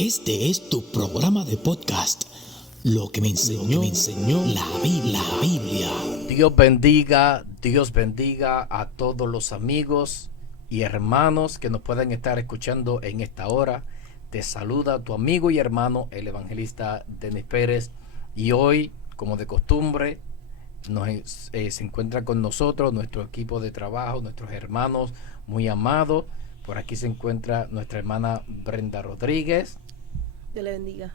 Este es tu programa de podcast, Lo que me enseñó la Biblia. Dios bendiga a todos los amigos y hermanos que nos pueden estar escuchando en esta hora. Te saluda tu amigo y hermano, el evangelista Denis Pérez. Y hoy, como de costumbre, se encuentra con nosotros nuestro equipo de trabajo, nuestros hermanos muy amados. Por aquí se encuentra nuestra hermana Brenda Rodríguez. Dios le bendiga.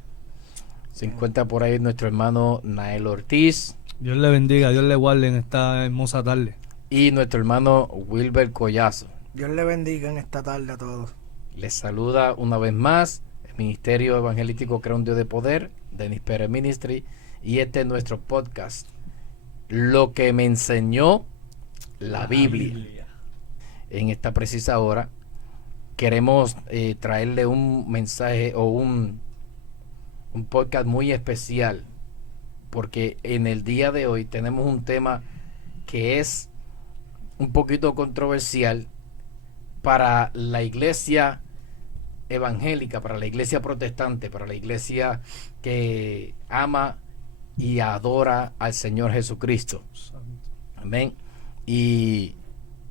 Se encuentra por ahí nuestro hermano Nael Ortiz. Dios le bendiga, Dios le guarde en esta hermosa tarde. Y nuestro hermano Wilber Collazo. Dios le bendiga en esta tarde a todos. Les saluda una vez más el Ministerio Evangelístico Crea un Dios de Poder, Denis Pérez Ministry, y este es nuestro podcast, Lo que me enseñó la Biblia. En esta precisa hora queremos traerle un mensaje o un podcast muy especial, porque en el día de hoy tenemos un tema que es un poquito controversial para la iglesia evangélica, para la iglesia protestante, para la iglesia que ama y adora al Señor Jesucristo. Amén. Y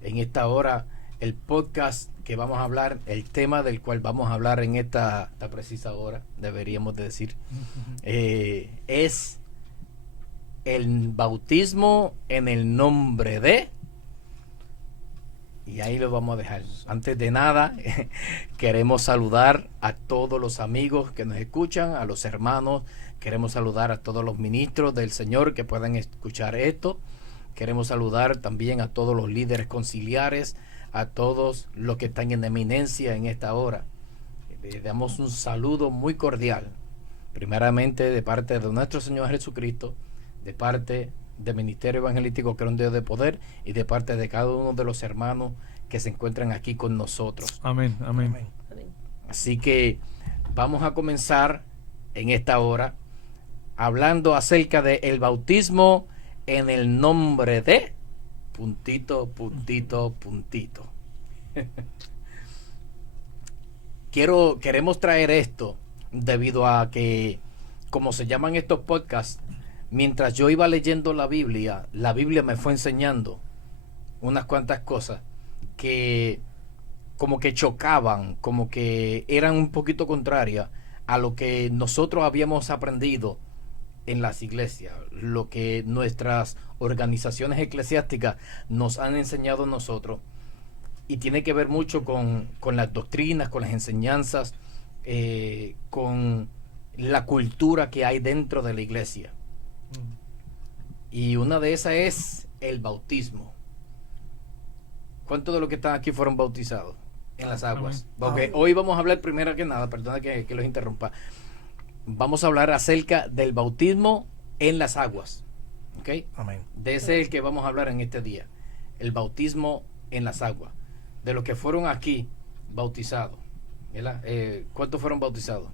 en esta hora el podcast que vamos a hablar, el tema del cual vamos a hablar en esta precisa hora, deberíamos de decir, es el bautismo en el nombre de... Y ahí lo vamos a dejar. Antes de nada, queremos saludar a todos los amigos que nos escuchan, a los hermanos. Queremos saludar a todos los ministros del Señor que puedan escuchar esto. Queremos saludar también a todos los líderes conciliares, a todos los que están en eminencia en esta hora. Les damos un saludo muy cordial, primeramente de parte de nuestro Señor Jesucristo, de parte del Ministerio Evangelístico Crea un Dios de Poder y de parte de cada uno de los hermanos que se encuentran aquí con nosotros. Amén, amén. Así que vamos a comenzar en esta hora hablando acerca de el bautismo en el nombre de puntito. Queremos traer esto debido a que, como se llaman estos podcasts, mientras yo iba leyendo la Biblia me fue enseñando unas cuantas cosas que como que chocaban, como que eran un poquito contrarias a lo que nosotros habíamos aprendido en las iglesias, lo que nuestras organizaciones eclesiásticas nos han enseñado a nosotros, y tiene que ver mucho con las doctrinas, con las enseñanzas, con la cultura que hay dentro de la iglesia. Y una de esas es el bautismo. ¿Cuántos de los que están aquí fueron bautizados en las aguas? Porque hoy vamos a hablar, primero que nada, perdona que los interrumpa, vamos a hablar acerca del bautismo en las aguas. ¿Ok? Amén. De ese es el que vamos a hablar en este día, el bautismo en las aguas. De los que fueron aquí bautizados, ¿verdad? ¿Cuántos fueron bautizados?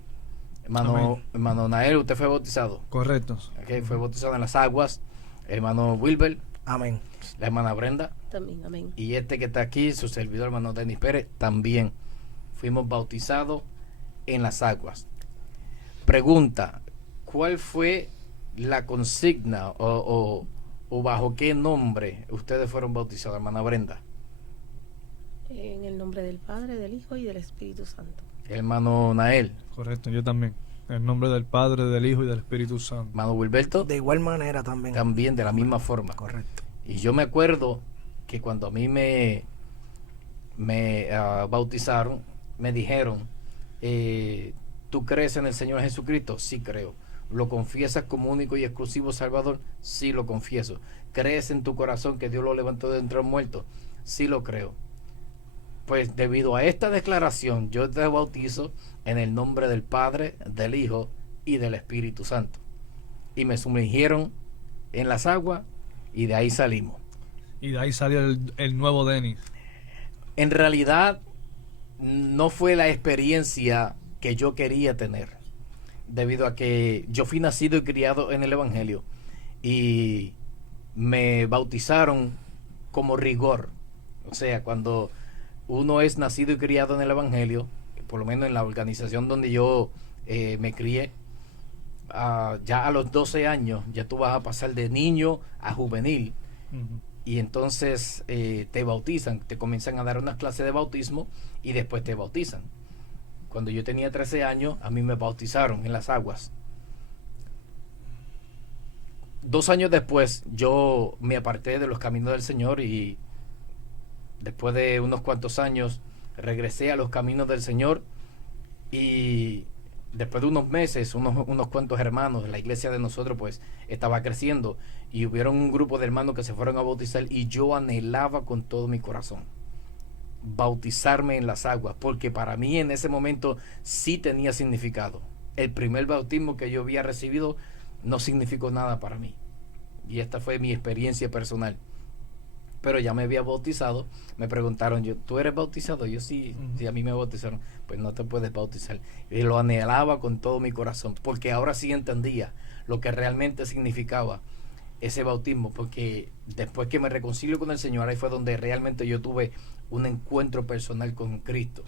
Hermano Nael, ¿usted fue bautizado? Correcto. Okay, fue bautizado en las aguas. Hermano Wilber. Amén. La hermana Brenda. También, amén. Y este que está aquí, su servidor, hermano Denis Pérez, también fuimos bautizados en las aguas. Pregunta, ¿cuál fue la consigna o bajo qué nombre ustedes fueron bautizados, hermana Brenda? En el nombre del Padre, del Hijo y del Espíritu Santo. Hermano Nael. Correcto, yo también. En el nombre del Padre, del Hijo y del Espíritu Santo. Hermano Wilberto. De igual manera también. También de la misma forma. Correcto. Y yo me acuerdo que cuando a mí me bautizaron, me dijeron, ¿tú crees en el Señor Jesucristo? Sí creo. ¿Lo confiesas como único y exclusivo Salvador? Sí lo confieso. ¿Crees en tu corazón que Dios lo levantó de entre los muertos? Sí lo creo. Pues debido a esta declaración, yo te bautizo en el nombre del Padre, del Hijo y del Espíritu Santo. Y me sumergieron en las aguas y de ahí salimos. Y de ahí salió el nuevo Denis. En realidad no fue la experiencia que yo quería tener, debido a que yo fui nacido y criado en el Evangelio y me bautizaron como rigor. O sea, cuando uno es nacido y criado en el Evangelio, por lo menos en la organización donde yo me crié, ya a los 12 años ya tú vas a pasar de niño a juvenil. Ujú. Y entonces te bautizan, te comienzan a dar unas clases de bautismo y después te bautizan. Cuando yo tenía 13 años, a mí me bautizaron en las aguas. 2 años después, yo me aparté de los caminos del Señor y después de unos cuantos años regresé a los caminos del Señor, y después de unos meses, unos cuantos hermanos, la iglesia de nosotros pues estaba creciendo y hubieron un grupo de hermanos que se fueron a bautizar, y yo anhelaba con todo mi corazón bautizarme en las aguas, porque para mí en ese momento sí tenía significado. El primer bautismo que yo había recibido no significó nada para mí, y esta fue mi experiencia personal. Pero ya me había bautizado. Me preguntaron, ¿tú eres bautizado? Yo sí, sí, a mí me bautizaron. Pues no te puedes bautizar. Y lo anhelaba con todo mi corazón, porque ahora sí entendía lo que realmente significaba ese bautismo, porque después que me reconcilio con el Señor, ahí fue donde realmente yo tuve un encuentro personal con Cristo.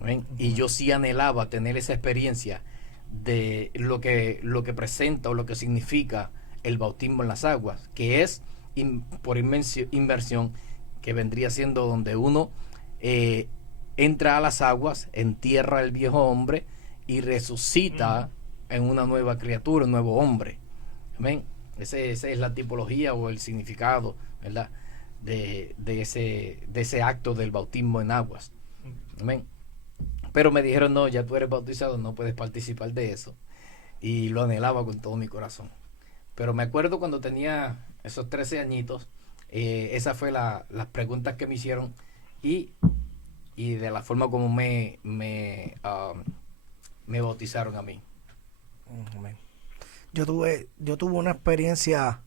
¿Ven? Y yo sí anhelaba tener esa experiencia de lo que presenta o lo que significa el bautismo en las aguas, que es por inversión, que vendría siendo donde uno entra a las aguas, entierra el viejo hombre y resucita en una nueva criatura, un nuevo hombre. Amén. Esa es la tipología o el significado, ¿verdad? De ese acto del bautismo en aguas. Amén. Pero me dijeron, no, ya tú eres bautizado, no puedes participar de eso. Y lo anhelaba con todo mi corazón. Pero me acuerdo cuando tenía esos 13 añitos, esa fue las preguntas que me hicieron, y de la forma como me bautizaron a mí. Amén. Yo tuve una experiencia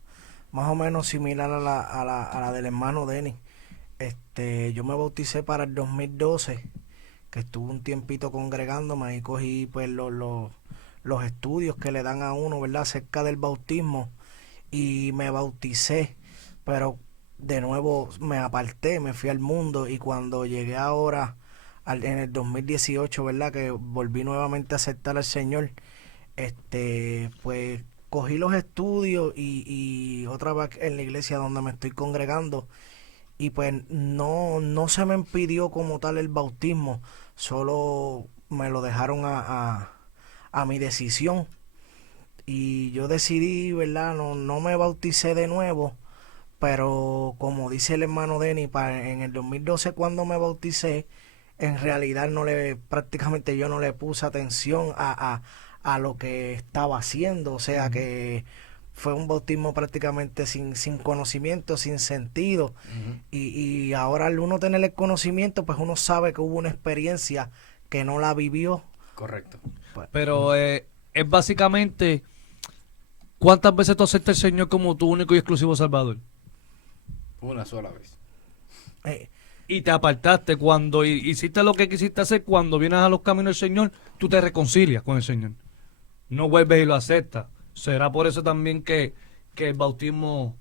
más o menos similar a la del hermano Denny. Yo me bauticé para el 2012, que estuve un tiempito congregándome, y cogí pues los estudios que le dan a uno, ¿verdad?, acerca del bautismo, y me bauticé, pero de nuevo me aparté, me fui al mundo, y cuando llegué ahora en el 2018, ¿verdad?, que volví nuevamente a aceptar al Señor, pues cogí los estudios y otra vez en la iglesia donde me estoy congregando, y pues no se me impidió como tal el bautismo, solo me lo dejaron a mi decisión, y yo decidí, ¿verdad?, no me bauticé de nuevo. Pero como dice el hermano Denny, en el 2012 cuando me bauticé, en realidad prácticamente yo no le puse atención a lo que estaba haciendo, o sea que fue un bautismo prácticamente sin conocimiento, sin sentido, y ahora al uno tener el conocimiento, pues uno sabe que hubo una experiencia que no la vivió. Correcto. Pero es básicamente, ¿cuántas veces tú aceptas al Señor como tu único y exclusivo Salvador? Una sola vez. Y te apartaste cuando hiciste lo que quisiste hacer. Cuando vienes a los caminos del Señor, tú te reconcilias con el Señor, no vuelves y lo aceptas. Será por eso también que el bautismo,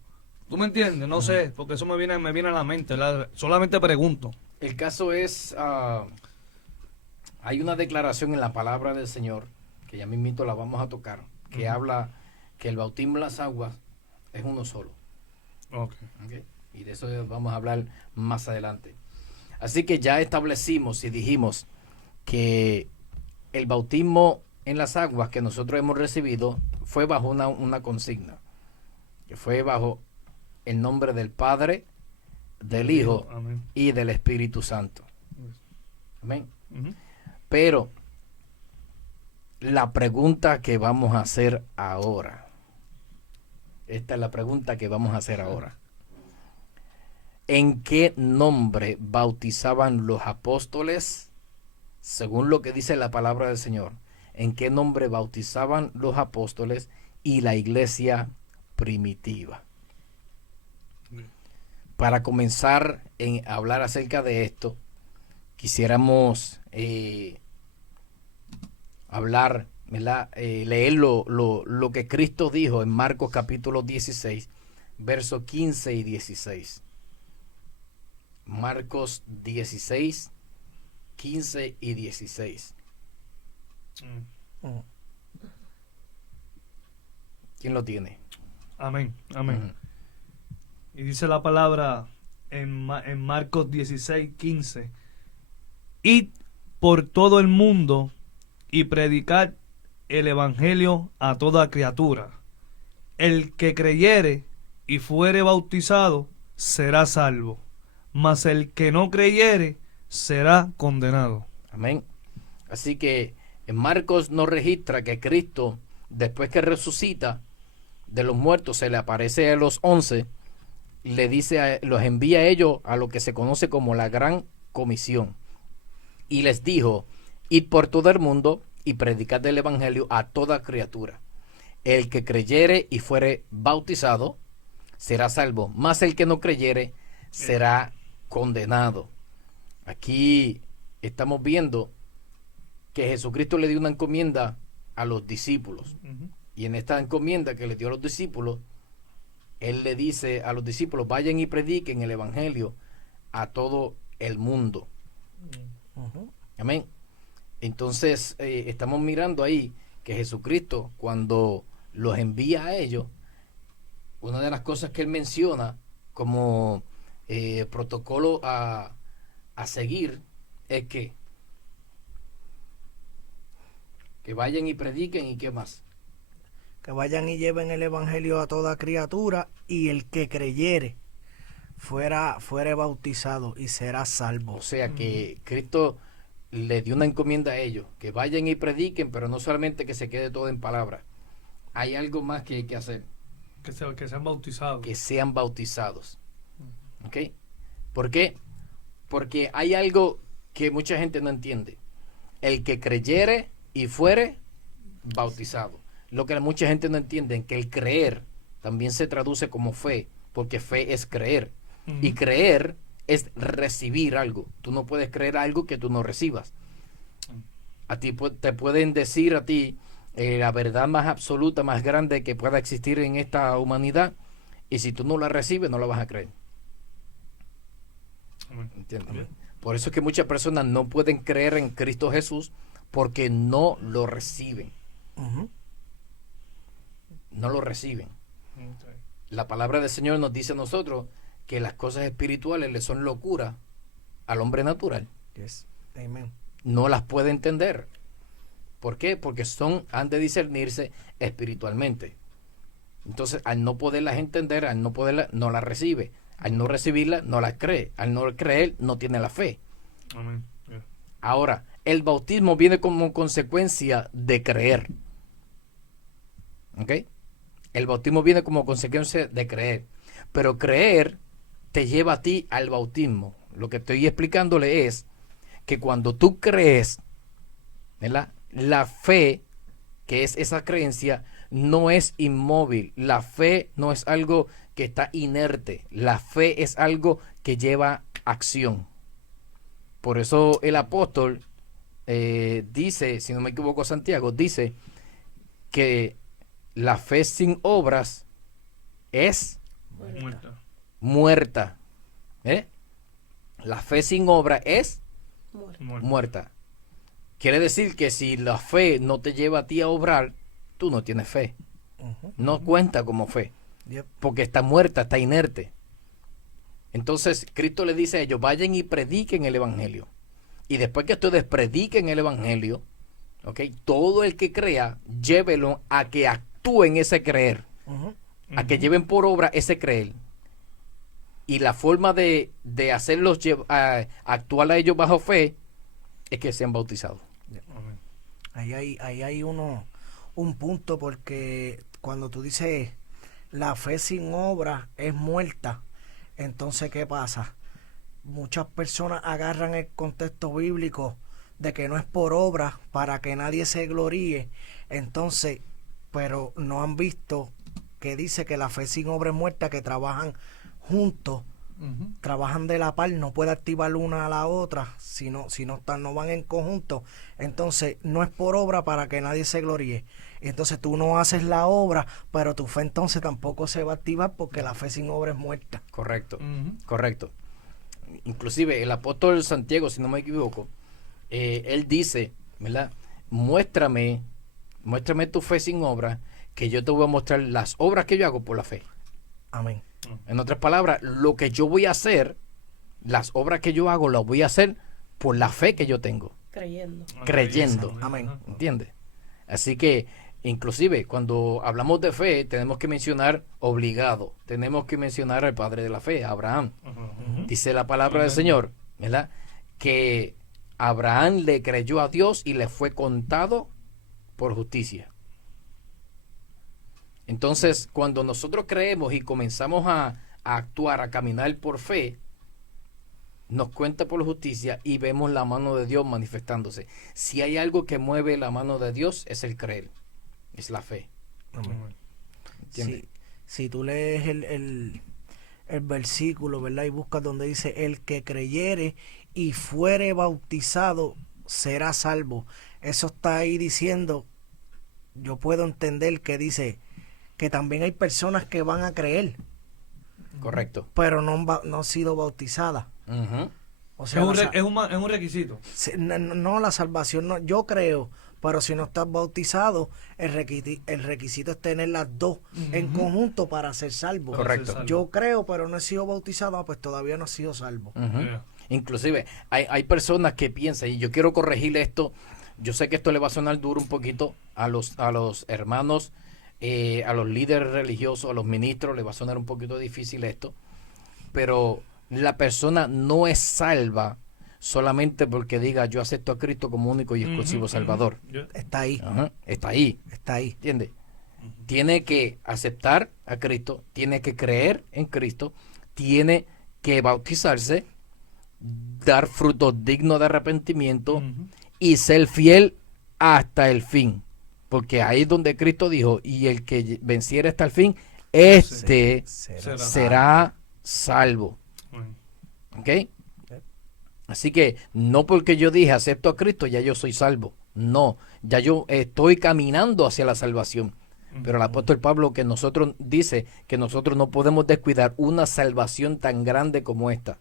¿tú me entiendes? No sé, porque eso me viene a la mente, solamente pregunto. El caso es, hay una declaración en la palabra del Señor, que ya mismito la vamos a tocar, que habla que el bautismo en las aguas es uno solo. Okay. Y de eso vamos a hablar más adelante. Así que ya establecimos y dijimos que el bautismo en las aguas que nosotros hemos recibido fue bajo una consigna, que fue bajo el nombre del Padre, del Hijo Amén. y del Espíritu Santo. Amén. Uh-huh. Pero la pregunta que vamos a hacer ahora, esta es la pregunta que vamos a hacer ahora. ¿En qué nombre bautizaban los apóstoles? Según lo que dice la palabra del Señor, ¿en qué nombre bautizaban los apóstoles y la iglesia primitiva? Para comenzar a hablar acerca de esto, quisiéramos hablar, ¿verdad? Leer lo que Cristo dijo en Marcos capítulo 16, versos 15 y 16. Marcos 16, 15 y 16. Mm. ¿Quién lo tiene? Amén, amén. Y dice la palabra en Marcos 16:15: id por todo el mundo y predicad el evangelio a toda criatura. El que creyere y fuere bautizado será salvo, mas el que no creyere será condenado. Amén. Así que en Marcos nos registra que Cristo, después que resucita de los muertos, se le aparece a los 11, le dice, los envía a ellos a lo que se conoce como la Gran Comisión. Y les dijo: id por todo el mundo y predicad el evangelio a toda criatura. El que creyere y fuere bautizado será salvo, mas el que no creyere será condenado. Aquí estamos viendo que Jesucristo le dio una encomienda a los discípulos. Y en esta encomienda que le dio a los discípulos, Él le dice a los discípulos: vayan y prediquen el evangelio a todo el mundo. Amén. Entonces estamos mirando ahí que Jesucristo, cuando los envía a ellos, una de las cosas que Él menciona como protocolo a seguir es que vayan y prediquen, y qué más. Que vayan y lleven el evangelio a toda criatura, y el que creyere fuere bautizado y será salvo. O sea que Cristo le dio una encomienda a ellos, que vayan y prediquen, pero no solamente que se quede todo en palabras. Hay algo más que hay que hacer. Que sean bautizados. Que sean bautizados. ¿Ok? ¿Por qué? Porque hay algo que mucha gente no entiende. El que creyere y fuere bautizado. Lo que mucha gente no entiende es que el creer también se traduce como fe, porque fe es creer. Y creer es recibir algo. Tú no puedes creer algo que tú no recibas. A ti te pueden decir a ti la verdad más absoluta, más grande que pueda existir en esta humanidad, y si tú no la recibes, no la vas a creer. ¿Entiendes? Por eso es que muchas personas no pueden creer en Cristo Jesús, porque no lo reciben. No lo reciben. La palabra del Señor nos dice a nosotros que las cosas espirituales le son locura al hombre natural. Yes. Amen. No las puede entender. ¿Por qué? Porque han de discernirse espiritualmente. Entonces, al no poderlas entender, al no poderlas, no las recibe. Al no recibirlas, no las cree. Al no creer, no tiene la fe. Amén. Yeah. Ahora, el bautismo viene como consecuencia de creer. ¿Ok? El bautismo viene como consecuencia de creer. Pero creer te lleva a ti al bautismo. Lo que estoy explicándole es que cuando tú crees, ¿verdad?, la fe, que es esa creencia, no es inmóvil. La fe no es algo que está inerte. La fe es algo que lleva acción. Por eso el apóstol dice, si no me equivoco, Santiago, dice que la fe sin obras es muerta. La fe sin obra es muerta. Quiere decir que si la fe no te lleva a ti a obrar, tú no tienes fe. No cuenta como fe. Porque está muerta, está inerte. Entonces Cristo le dice a ellos: vayan y prediquen el evangelio. Y después que ustedes prediquen el evangelio, ¿okay?, todo el que crea, llévelo a que actúen ese creer. A que lleven por obra ese creer. Y la forma de hacerlos actuar a ellos bajo fe es que sean bautizados. Ahí hay un punto, porque cuando tú dices la fe sin obra es muerta, entonces ¿qué pasa? Muchas personas agarran el contexto bíblico de que no es por obra para que nadie se gloríe, entonces, pero no han visto que dice que la fe sin obra es muerta, que trabajan juntos, trabajan de la par, no puede activar una a la otra, si no están, no van en conjunto. Entonces no es por obra para que nadie se gloríe. Entonces tú no haces la obra, pero tu fe entonces tampoco se va a activar, porque la fe sin obra es muerta. Correcto, correcto. Inclusive el apóstol Santiago, si no me equivoco, Él dice, ¿verdad? Muéstrame tu fe sin obra, que yo te voy a mostrar las obras que yo hago por la fe. Amén. En otras palabras, lo que yo voy a hacer, las obras que yo hago, las voy a hacer por la fe que yo tengo, creyendo. Amén. ¿Entiendes? Así que, inclusive, cuando hablamos de fe, tenemos que mencionar obligado. Tenemos que mencionar al padre de la fe, Abraham. Dice la palabra del Señor, ¿verdad? Que Abraham le creyó a Dios y le fue contado por justicia. Entonces, cuando nosotros creemos y comenzamos a actuar, a caminar por fe, nos cuenta por justicia y vemos la mano de Dios manifestándose. Si hay algo que mueve la mano de Dios, es el creer, es la fe. Amén. ¿Entiendes? Si tú lees el versículo, ¿verdad? Y buscas donde dice, el que creyere y fuere bautizado será salvo. Eso está ahí diciendo, yo puedo entender que dice que también hay personas que van a creer, Correcto. pero no han sido bautizadas. Ujú. O sea, Es un requisito. no, la salvación, no, yo creo, pero si no estás bautizado, el requisito es tener las dos en conjunto para ser salvo. Correcto. Yo creo, pero no he sido bautizado, pues todavía no he sido salvo. Ujú. Yeah. Inclusive, hay personas que piensan, y yo quiero corregir esto, yo sé que esto le va a sonar duro un poquito a los hermanos, a los líderes religiosos, a los ministros, le va a sonar un poquito difícil esto, pero la persona no es salva solamente porque diga yo acepto a Cristo como único y exclusivo Salvador. Está ahí, Ajá, está ahí, está ahí. ¿entiendes? Tiene que aceptar a Cristo, tiene que creer en Cristo, tiene que bautizarse, dar frutos dignos de arrepentimiento y ser fiel hasta el fin. Porque ahí es donde Cristo dijo, y el que venciere hasta el fin, este será salvo. ¿Ok? Así que no porque yo dije acepto a Cristo, ya yo soy salvo. No, ya yo estoy caminando hacia la salvación. Pero el apóstol Pablo que nosotros dice que nosotros no podemos descuidar una salvación tan grande como esta.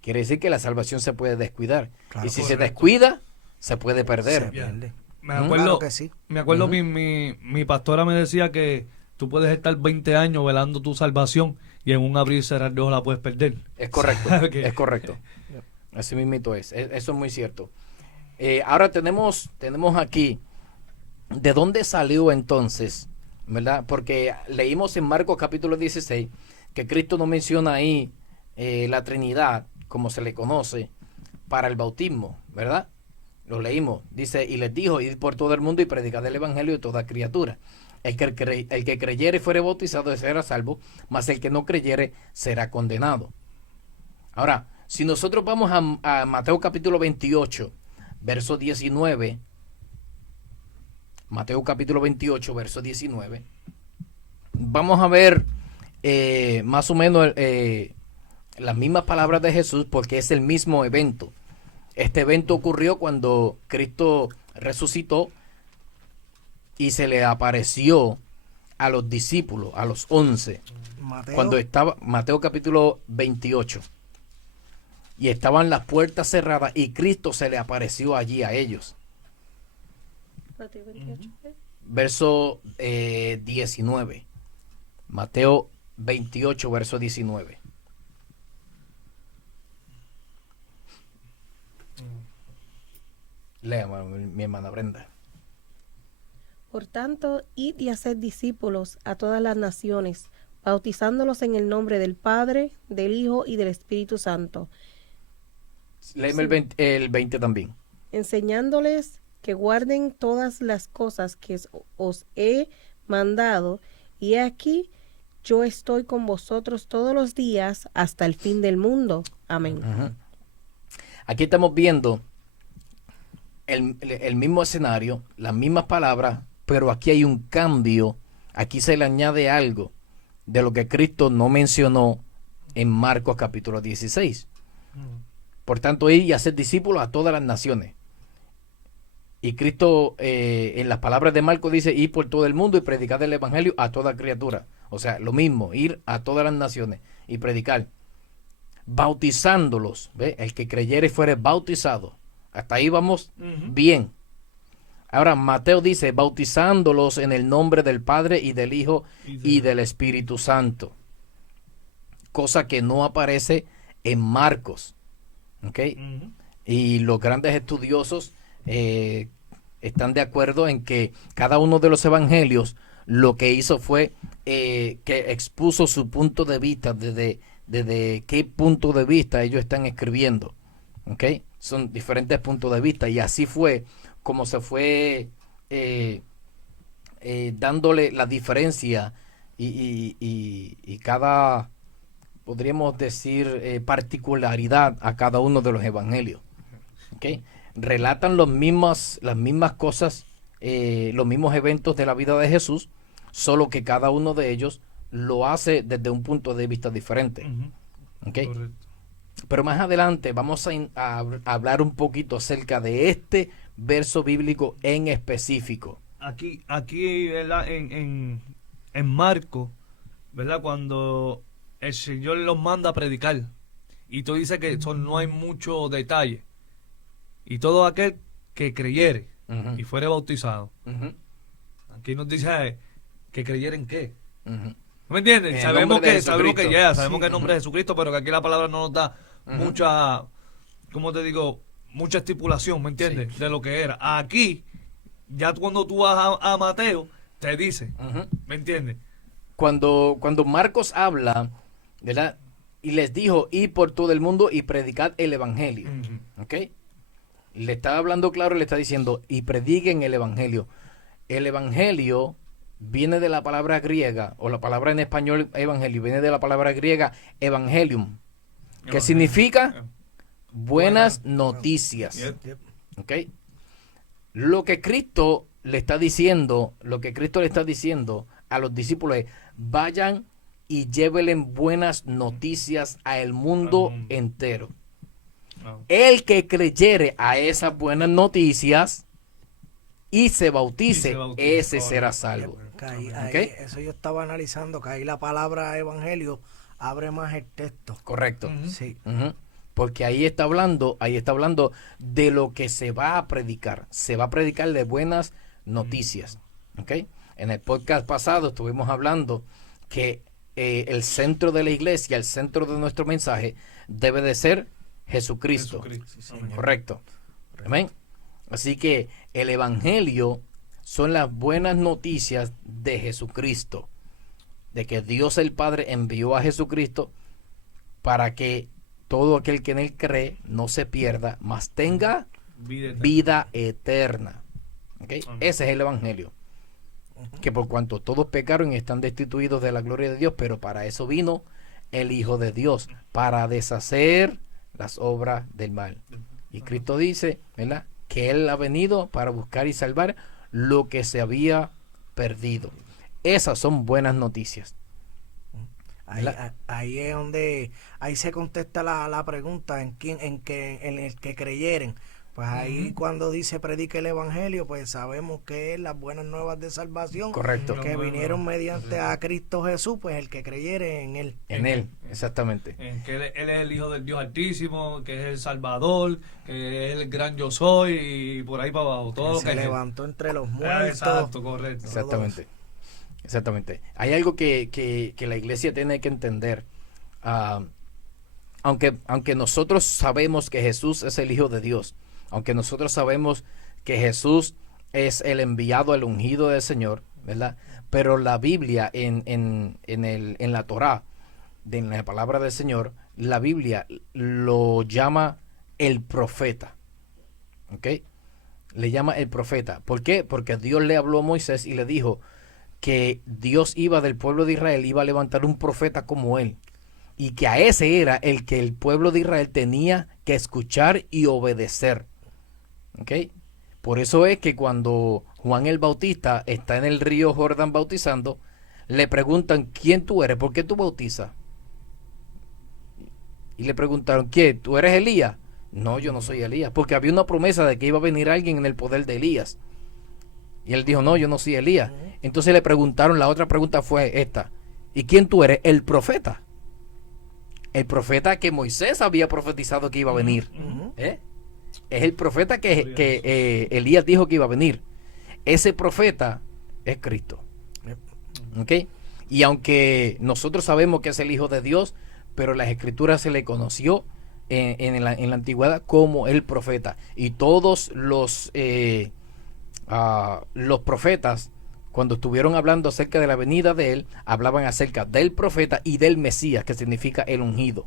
Quiere decir que la salvación se puede descuidar. Claro, y si correcto. se descuida, se puede perder. Se pierde. Me acuerdo, Claro que sí. me acuerdo mi pastora me decía que tú puedes estar 20 años velando tu salvación y en un abrir y cerrar de ojos la puedes perder. Es correcto, Ok. es correcto. Así mismito es. Eso es muy cierto. Ahora tenemos aquí, ¿de dónde salió entonces? ¿Verdad? Porque leímos en Marcos capítulo 16 que Cristo no menciona ahí la Trinidad, como se le conoce, para el bautismo, ¿verdad? Lo leímos. Dice, y les dijo, id por todo el mundo y predicad el evangelio de toda criatura. El que creyere y fuere bautizado será salvo, mas el que no creyere será condenado. Ahora, si nosotros vamos a Mateo capítulo 28, verso 19, Mateo capítulo 28, verso 19, vamos a ver más o menos las mismas palabras de Jesús, porque es el mismo evento. Este evento ocurrió cuando Cristo resucitó y se le apareció a los discípulos, a los 11, Mateo, cuando estaba, Mateo capítulo 28, y estaban las puertas cerradas y Cristo se le apareció allí a ellos. Mateo 28. Verso 19. Mateo 28, verso 19. Lea, mi hermana Brenda. Por tanto, id y haced discípulos a todas las naciones, bautizándolos en el nombre del Padre, del Hijo y del Espíritu Santo, Léeme el 20 también. enseñándoles que guarden todas las cosas que os he mandado, y he aquí, yo estoy con vosotros todos los días hasta el fin del mundo. Amén. Ujú. Aquí estamos viendo el mismo escenario, las mismas palabras, pero aquí hay un cambio. Aquí se le añade algo de lo que Cristo no mencionó en Marcos capítulo 16. Por tanto, ir y hacer discípulos a todas las naciones. Y Cristo en las palabras de Marcos dice, ir por todo el mundo y predicar el evangelio a toda criatura. O sea, lo mismo, ir a todas las naciones y predicar. Bautizándolos, ¿ve? El que creyere y fuere bautizado. Hasta ahí vamos Ujú. bien. Ahora Mateo dice, bautizándolos en el nombre del Padre y del Hijo y del Espíritu Santo. Cosa que no aparece en Marcos. ¿Ok? Ujú. Y los grandes estudiosos están de acuerdo en que cada uno de los evangelios lo que hizo fue que expuso su punto de vista, desde qué punto de vista ellos están escribiendo. ¿Ok? Son diferentes puntos de vista y así fue como se fue dándole la diferencia y cada, podríamos decir, particularidad a cada uno de los evangelios. ¿Okay? Relatan las mismas cosas, los mismos eventos de la vida de Jesús, solo que cada uno de ellos lo hace desde un punto de vista diferente. Ujú. ¿Okay? Correcto. Pero más adelante vamos a hablar un poquito acerca de este verso bíblico en específico. Aquí ¿verdad? En Marcos, ¿verdad? Cuando el Señor los manda a predicar, y tú dices que no hay mucho detalle, y todo aquel que creyere Ujú. y fuere bautizado, Ujú, aquí nos dice que creyere en qué. ujú. ¿Me entiendes? En el Sabemos nombre de que sabemos que Jesucristo. sabemos que es el nombre de Jesucristo, pero que aquí la palabra no nos da mucha, ¿cómo te digo? Mucha estipulación, ¿me entiendes? De lo que era. Aquí, ya cuando tú vas a Mateo, te dice, Ujú. ¿me entiendes? Cuando Marcos habla, ¿verdad? Y les dijo, id por todo el mundo y predicad el evangelio. ¿Ok? Le está hablando claro, le está diciendo, y prediquen el evangelio. El evangelio viene de la palabra griega, o la palabra en español evangelio, viene de la palabra griega evangelium, que significa buenas noticias. Yep. ¿Ok? Lo que Cristo le está diciendo, a los discípulos es, vayan y llévenle buenas noticias al mundo Al mundo. entero. Ah. El que creyere a esas buenas noticias y se bautice, ese será salvo. Que ahí, ¿Ok? eso yo estaba analizando, que ahí la palabra evangelio abre más el texto. Correcto. Ujú. Sí. Ujú. Porque ahí está hablando de lo que se va a predicar. Se va a predicar de buenas noticias. ¿Ok? En el podcast pasado estuvimos hablando que el centro de la iglesia, el centro de nuestro mensaje, debe de ser Jesucristo. Jesucristo. Correcto. Amén. Así que el evangelio son las buenas noticias de Jesucristo. De que Dios el Padre envió a Jesucristo para que todo aquel que en él cree no se pierda, mas tenga Vida eterna. vida eterna. ¿Ok? Amén. Ese es el evangelio. Que por cuanto todos pecaron y están destituidos de la gloria de Dios, pero para eso vino el Hijo de Dios, para deshacer las obras del mal. Y Cristo dice, ¿verdad?, que Él ha venido para buscar y salvar lo que se había perdido. Esas son buenas noticias. Ahí es donde ahí se contesta la pregunta en el que creyeren. Pues ahí cuando dice predique el evangelio, pues sabemos que es las buenas nuevas de salvación. Correcto. Que vinieron mediante a Cristo Jesús, pues el que creyere en él. En Él, exactamente. Que él es el Hijo del Dios Altísimo, que es el Salvador, que es el gran yo soy, y por ahí para abajo. Todo lo Se que levantó entre los es. muertos. Exacto, correcto. Exactamente. Exactamente. Hay algo que la iglesia tiene que entender. Aunque nosotros sabemos que Jesús es el Hijo de Dios, aunque nosotros sabemos que Jesús es el enviado, el ungido del Señor, ¿verdad? Pero la Biblia en la Torá, en la palabra del Señor, la Biblia lo llama el profeta. ¿Ok? Le llama el profeta. ¿Por qué? Porque Dios le habló a Moisés y le dijo que Dios iba del pueblo de Israel, iba a levantar un profeta como él. Y que a ese era el que el pueblo de Israel tenía que escuchar y obedecer. ¿Ok? Por eso es que cuando Juan el Bautista está en el río Jordán bautizando, le preguntan, ¿quién tú eres? ¿Por qué tú bautizas? Y le preguntaron, ¿quién? ¿Tú eres Elías? No, yo no soy Elías, porque había una promesa de que iba a venir alguien en el poder de Elías. Y él dijo, no, yo no soy Elías. Entonces le preguntaron, la otra pregunta fue esta, ¿y quién tú eres? El profeta. El profeta que Moisés había profetizado que iba a venir. ¿Eh? es el profeta que Elías dijo que iba a venir. Ese profeta es Cristo. ¿Ok? Y aunque nosotros sabemos que es el Hijo de Dios, pero en las Escrituras se le conoció en la antigüedad como el profeta. Y todos los profetas, cuando estuvieron hablando acerca de la venida de él, hablaban acerca del profeta y del Mesías, que significa el ungido.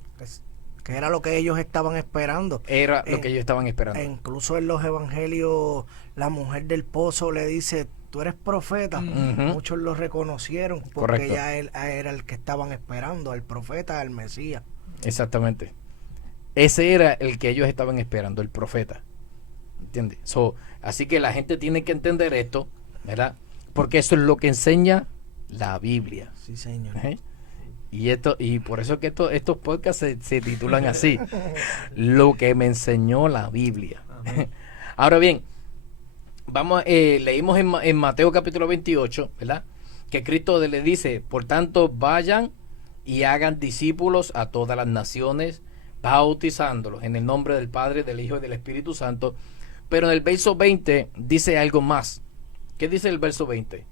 Que era lo que ellos estaban esperando. Era lo que ellos estaban esperando. Incluso en los evangelios, la mujer del pozo le dice, tú eres profeta. Muchos lo reconocieron porque Correcto. ya él era el que estaban esperando, el profeta, el Mesías. Exactamente. Ese era el que ellos estaban esperando, el profeta. ¿Entiendes? Así que la gente tiene que entender esto, ¿verdad? Porque eso es lo que enseña la Biblia. Sí, señor. ¿Eh? Y por eso que estos podcasts se titulan así. Lo que me enseñó la Biblia. Ahora bien, leímos en Mateo capítulo 28, ¿verdad? Que Cristo le dice, por tanto, vayan y hagan discípulos a todas las naciones, bautizándolos en el nombre del Padre, del Hijo y del Espíritu Santo. Pero en el verso 20 dice algo más. ¿Qué dice el verso 20?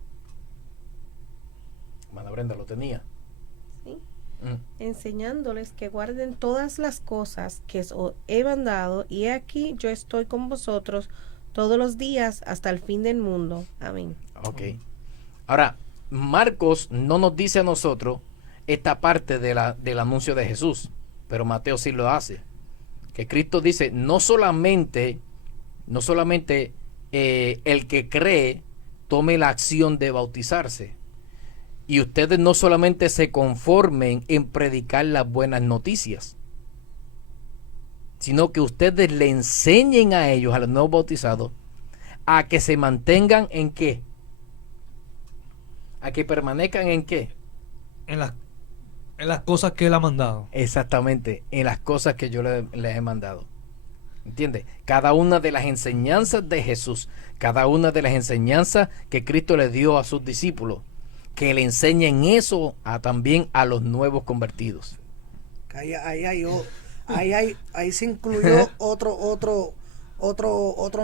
Hermana Brenda lo tenía. ¿Sí? Enseñándoles que guarden todas las cosas que os he mandado, y he aquí yo estoy con vosotros todos los días hasta el fin del mundo. Amén. Ok. Ahora, Marcos no nos dice a nosotros esta parte del anuncio de Jesús, pero Mateo sí lo hace. Que Cristo dice, no solamente el que cree tome la acción de bautizarse. Y ustedes no solamente se conformen en predicar las buenas noticias, sino que ustedes le enseñen a ellos, a los nuevos bautizados, a que se mantengan en qué, a que permanezcan en qué. En las cosas que él ha mandado. Exactamente, en las cosas que yo les he mandado. ¿Entiendes? Cada una de las enseñanzas de Jesús, cada una de las enseñanzas que Cristo le dio a sus discípulos, que le enseñen eso también a los nuevos convertidos. Ahí se incluyó otro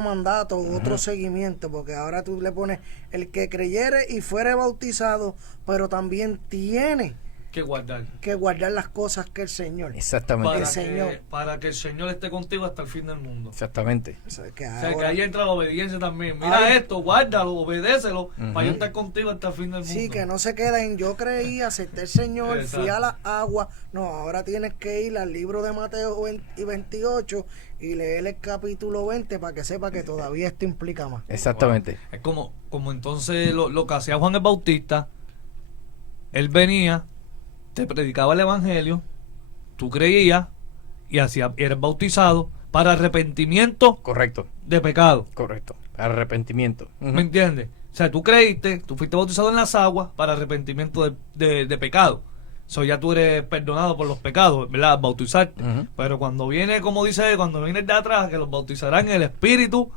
mandato, otro seguimiento, porque ahora tú le pones el que creyere y fuere bautizado, pero también tiene Que guardar. las cosas que el Señor. Exactamente. Para que el Señor esté contigo hasta el fin del mundo. Exactamente. O sea, que O sea, que ahora- ahí entra la obediencia también. Mira esto, guárdalo, obedécelo, Ujú. para yo estar contigo hasta el fin del mundo. Sí, que no se queda en yo creí, acepté al Señor, fui a la agua. No, ahora tienes que ir al libro de Mateo 28 y leer el capítulo 20 para que sepa que todavía esto implica más. Exactamente. Es como entonces lo que hacía Juan el Bautista. Él venía, te predicaba el evangelio, tú creías y eres bautizado para arrepentimiento Correcto, de pecado. correcto. Arrepentimiento. Ujú. ¿Me entiendes? O sea, tú creíste, tú fuiste bautizado en las aguas para arrepentimiento de pecado. So, ya tú eres perdonado por los pecados, ¿verdad? Bautizarte. Ujú. Pero cuando viene, como dice, cuando viene de atrás, que los bautizarán en el Espíritu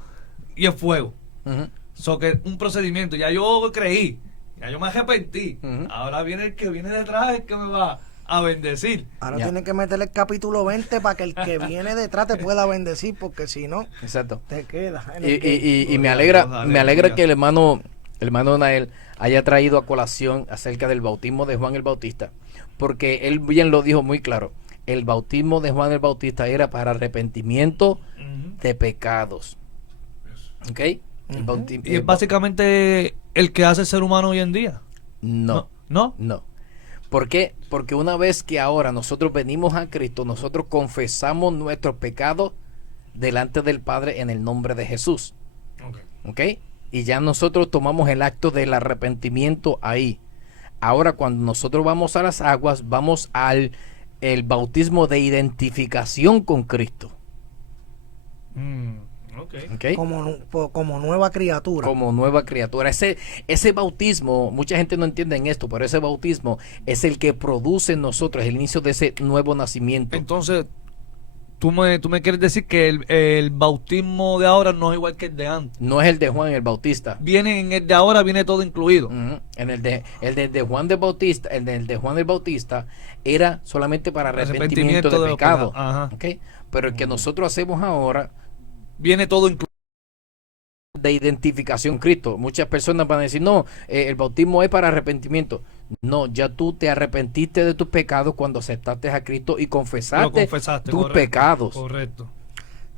y el fuego. Ujú. So, que es un procedimiento. Ya yo creí, ya yo me arrepentí. Ujú. Ahora viene el que viene detrás, el que me va a bendecir. Ahora Ya. tienes que meterle el capítulo 20 para que el que viene detrás te pueda bendecir, porque si no, Exacto. te quedas. en Y, el que- y me Gloria a alegra, Dios, me alegra aleluya. que el hermano Nael haya traído a colación acerca del bautismo de Juan el Bautista, porque él bien lo dijo muy claro. El bautismo de Juan el Bautista era para arrepentimiento Ujú. de pecados. ¿Ok? Y es básicamente el que hace el ser humano hoy en día. No, ¿No? no. ¿Por qué? Porque una vez que ahora nosotros venimos a Cristo, nosotros confesamos nuestros pecados delante del Padre en el nombre de Jesús. ¿Ok? Y ya nosotros tomamos el acto del arrepentimiento ahí. Ahora cuando nosotros vamos a las aguas, vamos al el bautismo de identificación con Cristo. Ok. ¿Ok? como nueva criatura. Como nueva criatura. Ese bautismo, mucha gente no entiende en esto, pero ese bautismo es el que produce en nosotros el inicio de ese nuevo nacimiento. Entonces, tú me quieres decir que el bautismo de ahora no es igual que el de antes. No es el de Juan el Bautista. Viene en el de ahora, viene todo incluido. Ujú. En el de Juan el Bautista, el de Juan el Bautista era solamente para arrepentimiento de los pecado. pecados. Ajá. ¿Ok? Pero el que nosotros hacemos ahora viene todo incluido. De identificación con Cristo. Muchas personas van a decir, no, el bautismo es para arrepentimiento. No, ya tú te arrepentiste de tus pecados cuando aceptaste a Cristo y confesaste tus pecados. Correcto.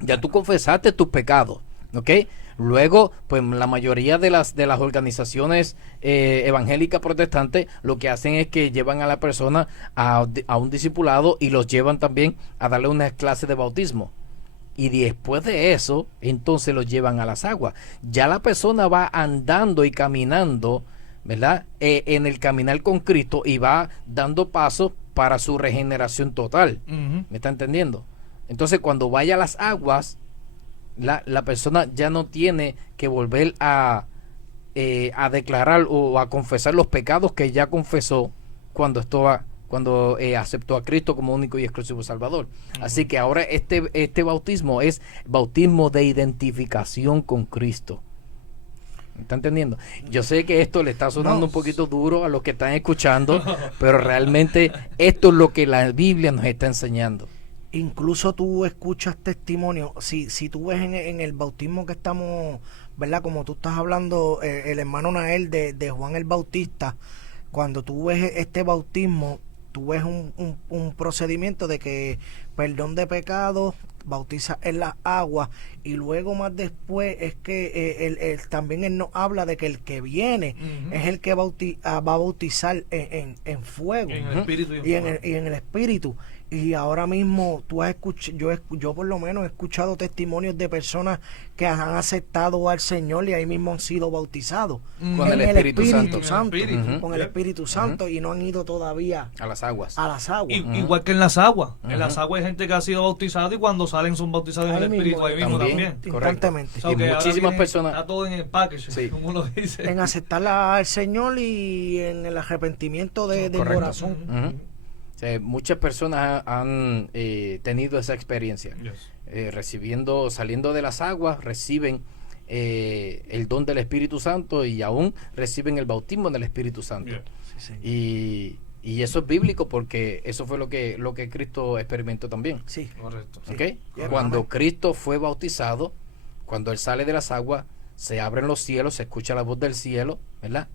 Ya tú confesaste tus pecados, ¿ok? Luego, pues la mayoría de las organizaciones evangélicas protestantes lo que hacen es que llevan a la persona a un discipulado y los llevan también a darle una clase de bautismo. Y después de eso, entonces los llevan a las aguas. Ya la persona va andando y caminando, ¿verdad? En el caminar con Cristo y va dando pasos para su regeneración total. Ujú. ¿Me está entendiendo? Entonces, cuando vaya a las aguas, la persona ya no tiene que volver a declarar o a confesar los pecados que ya confesó cuando aceptó a Cristo como único y exclusivo Salvador. Así que ahora este bautismo es bautismo de identificación con Cristo. ¿Me está entendiendo? Yo sé que esto le está sonando un poquito duro a los que están escuchando, pero realmente esto es lo que la Biblia nos está enseñando. Incluso tú escuchas testimonios, si tú ves en el bautismo que estamos, ¿verdad? Como tú estás hablando, el hermano Nael de Juan el Bautista, cuando tú ves este bautismo, tú ves un procedimiento de que perdón de pecados, bautiza en las aguas, y luego más después es que también él nos habla de que el que viene es el que va a bautizar en fuego, En el espíritu y en el espíritu. Y ahora mismo tú has escuchado, yo por lo menos he escuchado testimonios de personas que han aceptado al Señor y ahí mismo han sido bautizados Con el en Espíritu Santo. Ujú. con el Espíritu Santo, y no han ido todavía A las aguas. a las aguas. Igual que en las aguas. En las aguas hay gente que ha sido bautizada y cuando salen son bautizados en Ahí el mismo, Espíritu, ahí mismo también. también. Instantemente. O sea, Y que ahora muchísimas viene- personas- Está todo en el package, Sí. como lo dice. En aceptar al Señor y en el arrepentimiento del Correcto. corazón. Ujú. O sea, muchas personas han tenido esa experiencia. Saliendo de las aguas, reciben el don del Espíritu Santo y aún reciben el bautismo del Espíritu Santo. Yeah. Sí, señor. Y eso es bíblico porque eso fue lo que Cristo experimentó también. Sí. Correcto. ¿Ok? Yeah, Cuando amén. Cristo fue bautizado, cuando Él sale de las aguas, se abren los cielos, se escucha la voz del cielo, ¿verdad?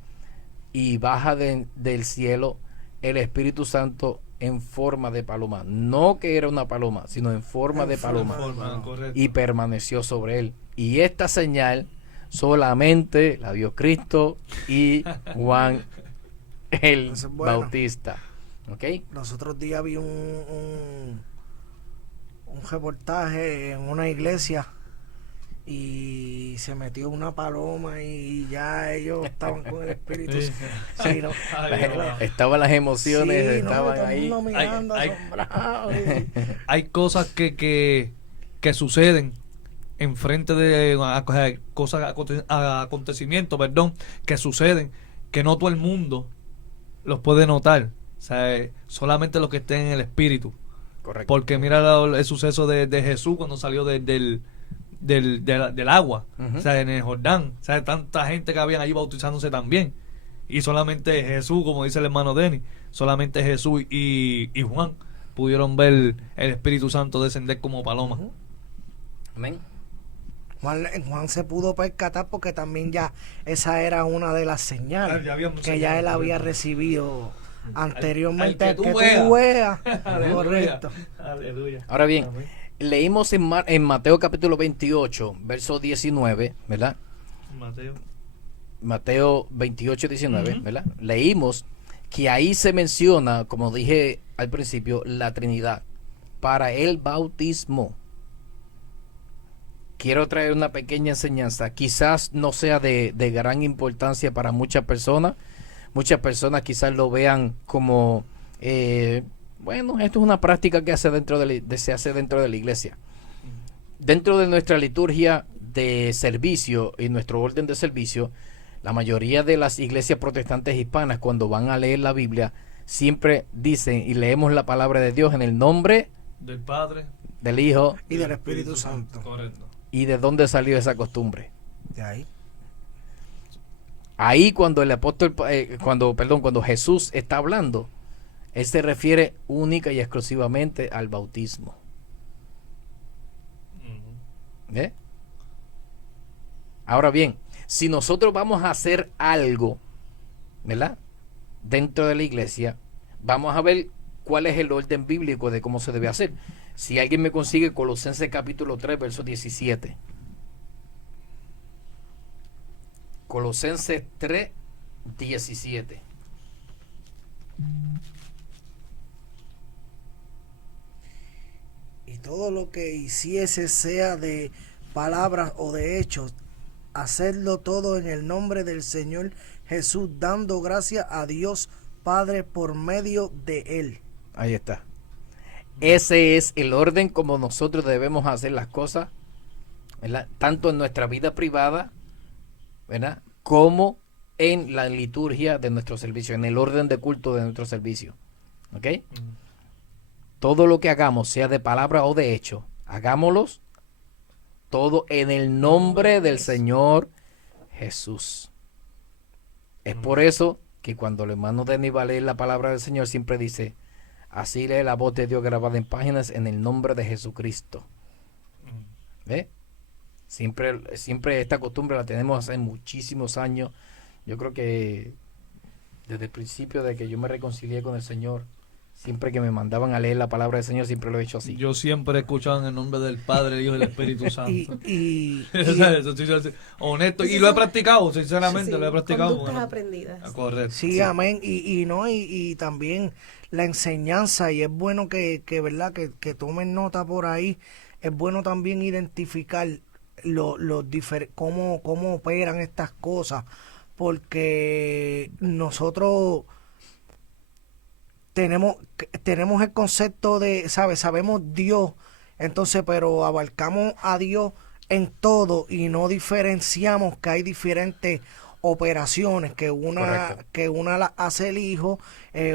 Y baja del cielo el Espíritu Santo en forma de paloma. No que era una paloma, sino en forma En de paloma. Forma, correcto. Y permaneció sobre él. Y esta señal solamente la vio Cristo y Juan el Eso es bueno. Bautista. ¿Ok? Los otros días vi un reportaje en una iglesia y se metió una paloma y ya ellos estaban con el Espíritu. Sí. Sí, no. Ay, no. Estaban las emociones, Sí, no, estaban todo el ahí. mundo mirando Ay, asombrado. Hay cosas que suceden enfrente de acontecimientos, perdón, que suceden que no todo el mundo los puede notar. O sea, solamente los que estén en el espíritu. Correcto. Porque mira el suceso de Jesús cuando salió del agua, Ujú. o sea, en el Jordán. O sea, tanta gente que habían allí bautizándose también. Y solamente Jesús, como dice el hermano Denis, solamente Jesús y Juan pudieron ver el Espíritu Santo descender como paloma. Ujú. Amén. Juan se pudo percatar porque también ya esa era una de las señales Ya había que señales, ya él había correcto. recibido anteriormente. al al que que tú tú veas. Aleluya. Correcto. Aleluya. Ahora bien, Amén. leímos en Mateo capítulo 28, verso 19, ¿verdad? Mateo. Mateo 28, 19, Ujú. ¿verdad? Leímos que ahí se menciona, como dije al principio, la Trinidad para el bautismo. Quiero traer una pequeña enseñanza. Quizás no sea de gran importancia para muchas personas. Muchas personas quizás lo vean como, bueno, esto es una práctica que se hace dentro de la iglesia. Dentro de nuestra liturgia de servicio y nuestro orden de servicio, la mayoría de las iglesias protestantes hispanas, cuando van a leer la Biblia, siempre dicen y leemos la palabra de Dios en el nombre Del Padre del Hijo. Y del Espíritu Santo. Correcto. ¿Y de dónde salió esa costumbre? De ahí. Ahí cuando el apóstol, cuando Jesús está hablando, él se refiere única y exclusivamente al bautismo. Ujú. ¿Eh? Ahora bien, si nosotros vamos a hacer algo, ¿verdad? Dentro de la iglesia, vamos a ver cuál es el orden bíblico de cómo se debe hacer. Si alguien me consigue Colosenses capítulo 3, verso 17. Colosenses 3, 17. Y todo lo que hiciese, sea de palabras o de hechos, hacedlo todo en el nombre del Señor Jesús, dando gracias a Dios Padre por medio de Él. Ahí está. Ese es el orden como nosotros debemos hacer las cosas, ¿verdad? Tanto en nuestra vida privada, ¿verdad? Como en la liturgia de nuestro servicio, en el orden de culto de nuestro servicio. ¿Ok? Todo lo que hagamos, sea de palabra o de hecho, hagámoslos todo en el nombre del Señor Jesús. Es por eso que cuando el hermano Denis va a leer la palabra del Señor, siempre dice, así lee la voz de Dios grabada en páginas en el nombre de Jesucristo. ¿Ve? Siempre esta costumbre la tenemos hace muchísimos años. Yo creo que desde el principio de que yo me reconcilié con el Señor, siempre que me mandaban a leer la palabra del Señor, siempre lo he hecho así. Yo siempre he escuchado en el nombre del Padre, el Hijo y el Espíritu Santo. Eso sí, honesto. Y lo he practicado, sinceramente, lo he practicado. Conductas aprendidas. Correcto. Sí, amén. Y también la enseñanza, y es bueno que verdad que tomen nota por ahí. Es bueno también identificar cómo operan estas cosas, porque nosotros tenemos el concepto de, sabemos Dios, entonces, pero abarcamos a Dios en todo y no diferenciamos que hay diferentes operaciones, que una la hace el Hijo,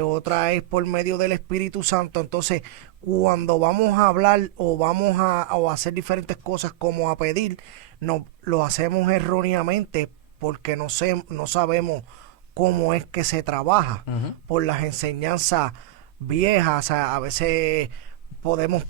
otra es por medio del Espíritu Santo. Entonces, cuando vamos a hablar o vamos a hacer diferentes cosas como a pedir, no lo hacemos erróneamente porque no sabemos cómo es que se trabaja por las enseñanzas viejas. O sea, a veces podemos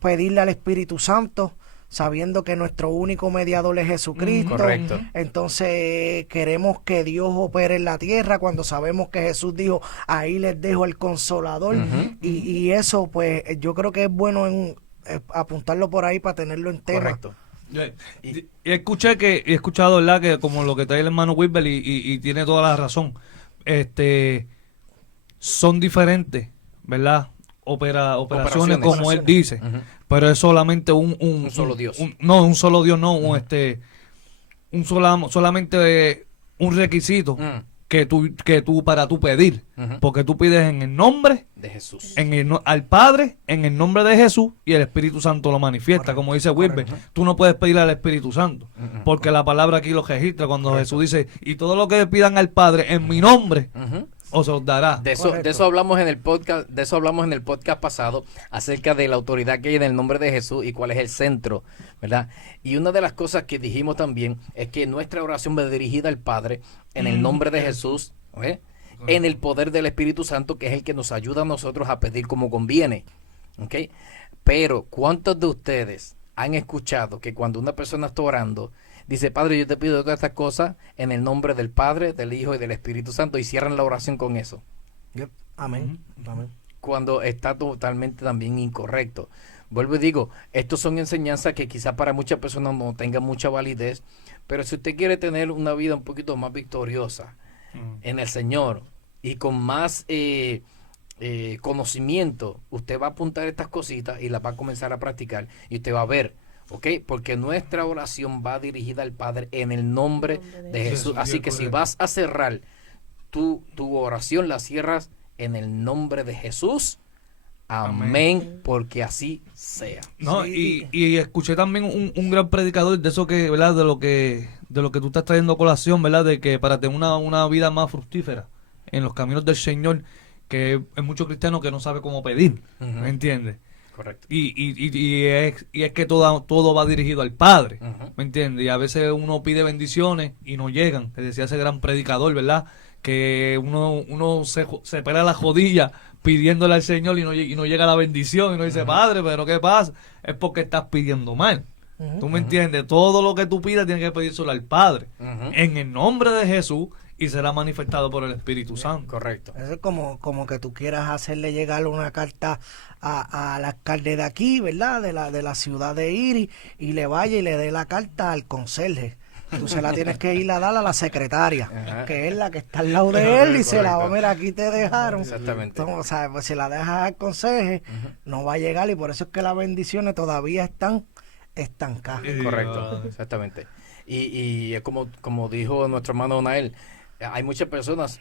pedirle al Espíritu Santo sabiendo que nuestro único mediador es Jesucristo. Correcto. Entonces queremos que Dios opere en la tierra cuando sabemos que Jesús dijo, ahí les dejo el Consolador. Y eso, pues, yo creo que es bueno apuntarlo por ahí para tenerlo en tema. Correcto. Y he escuchado, ¿verdad? Que como lo que trae el hermano Wilber y tiene toda la razón. Son diferentes, ¿verdad? Operaciones como él dice. Pero es solamente un solo Dios. Un solo Dios, no. Solamente un requisito que tú para tú pedir. Porque tú pides en el nombre de Jesús, al Padre, en el nombre de Jesús, y el Espíritu Santo lo manifiesta. Correcto. Como dice Wilber, tú no puedes pedir al Espíritu Santo, porque la palabra aquí lo registra cuando Correcto. Jesús dice, y todo lo que pidan al Padre en mi nombre, os los dará. De eso hablamos en el podcast pasado, acerca de la autoridad que hay en el nombre de Jesús y cuál es el centro, ¿verdad? Y una de las cosas que dijimos también es que nuestra oración va dirigida al Padre en el nombre de Jesús, ¿okay? En el poder del Espíritu Santo, que es el que nos ayuda a nosotros a pedir como conviene, ¿okay? Pero ¿cuántos de ustedes han escuchado que cuando una persona está orando dice, Padre, yo te pido todas estas cosas en el nombre del Padre, del Hijo y del Espíritu Santo, y cierran la oración con eso? Yep. Amén. Amén. Cuando está totalmente también incorrecto. Vuelvo y digo, estos son enseñanzas que quizás para muchas personas no tengan mucha validez, pero si usted quiere tener una vida un poquito más victoriosa en el Señor y con más conocimiento, usted va a apuntar estas cositas y las va a comenzar a practicar y usted va a ver, ¿ok? Porque nuestra oración va dirigida al Padre en el nombre de Jesús. Así que si vas a cerrar tu oración, la cierras en el nombre de Jesús. Amén, porque así sea. No, y escuché también un gran predicador de eso que, ¿verdad? De lo que tú estás trayendo a colación, ¿verdad? De que para tener una vida más fructífera en los caminos del Señor, que hay muchos cristianos que no saben cómo pedir, ¿me entiendes? Correcto. Y es que todo va dirigido al Padre, ¿me entiendes? Y a veces uno pide bendiciones y no llegan, que decía ese gran predicador, ¿verdad? Que uno se pela la jodilla pidiéndole al Señor y no llega la bendición y uno dice, Padre, pero ¿qué pasa? Es porque estás pidiendo mal, ¿Tú me entiendes? Todo lo que tú pidas tienes que pedírselo al Padre. Ujú. En el nombre de Jesús y será manifestado por el Espíritu Santo. Correcto. Eso es como que tú quieras hacerle llegar una carta al alcalde de aquí, ¿verdad? De la ciudad de Iris, y le vaya y le dé la carta al conserje. Tú se la tienes que ir a dar a la secretaria, Ajá. que es la que está al lado de él, y se la va, Correcto. mira, aquí te dejaron. Exactamente. Entonces, o sea, pues si la dejas al conserje, no va a llegar, y por eso es que las bendiciones todavía están estancadas. Correcto, exactamente. Y es como dijo nuestro hermano Nael, hay muchas personas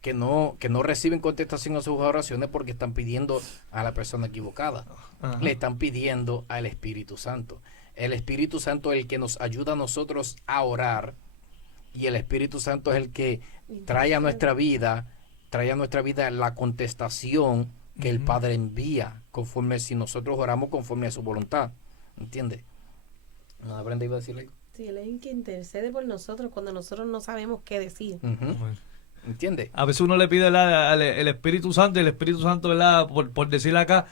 que no reciben contestación a sus oraciones porque están pidiendo a la persona equivocada. Ajá. Le están pidiendo al Espíritu Santo. El Espíritu Santo es el que nos ayuda a nosotros a orar, y el Espíritu Santo es el que trae a nuestra vida la contestación que el Padre envía, conforme si nosotros oramos conforme a su voluntad. ¿Entiendes? ¿No, Brenda iba a decir algo? Sí, Él es el que intercede por nosotros cuando nosotros no sabemos qué decir. Ujú. ¿Entiendes? A veces uno le pide el Espíritu Santo, y el Espíritu Santo, ¿verdad? Por decirle acá,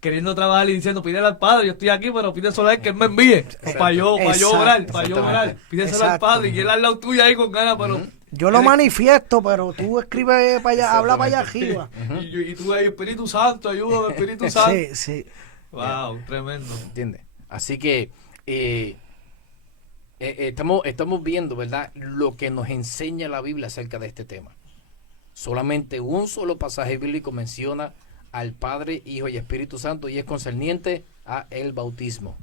queriendo trabajar y diciendo, pídele al Padre, yo estoy aquí, pero pídeselo a él que él me envíe. Para yo orar, para yo orar. Pídeselo al Padre, y él al lado tuyo ahí con ganas, pero... Yo lo manifiesto, pero tú escribes para allá, habla para allá arriba. Y tú ahí, Espíritu Santo, ayúdame, Espíritu Santo. Sí, sí. Wow, tremendo. ¿Entiendes? Así que estamos viendo, ¿verdad?, lo que nos enseña la Biblia acerca de este tema. Solamente un solo pasaje bíblico menciona al Padre, Hijo y Espíritu Santo, y es concerniente a el bautismo.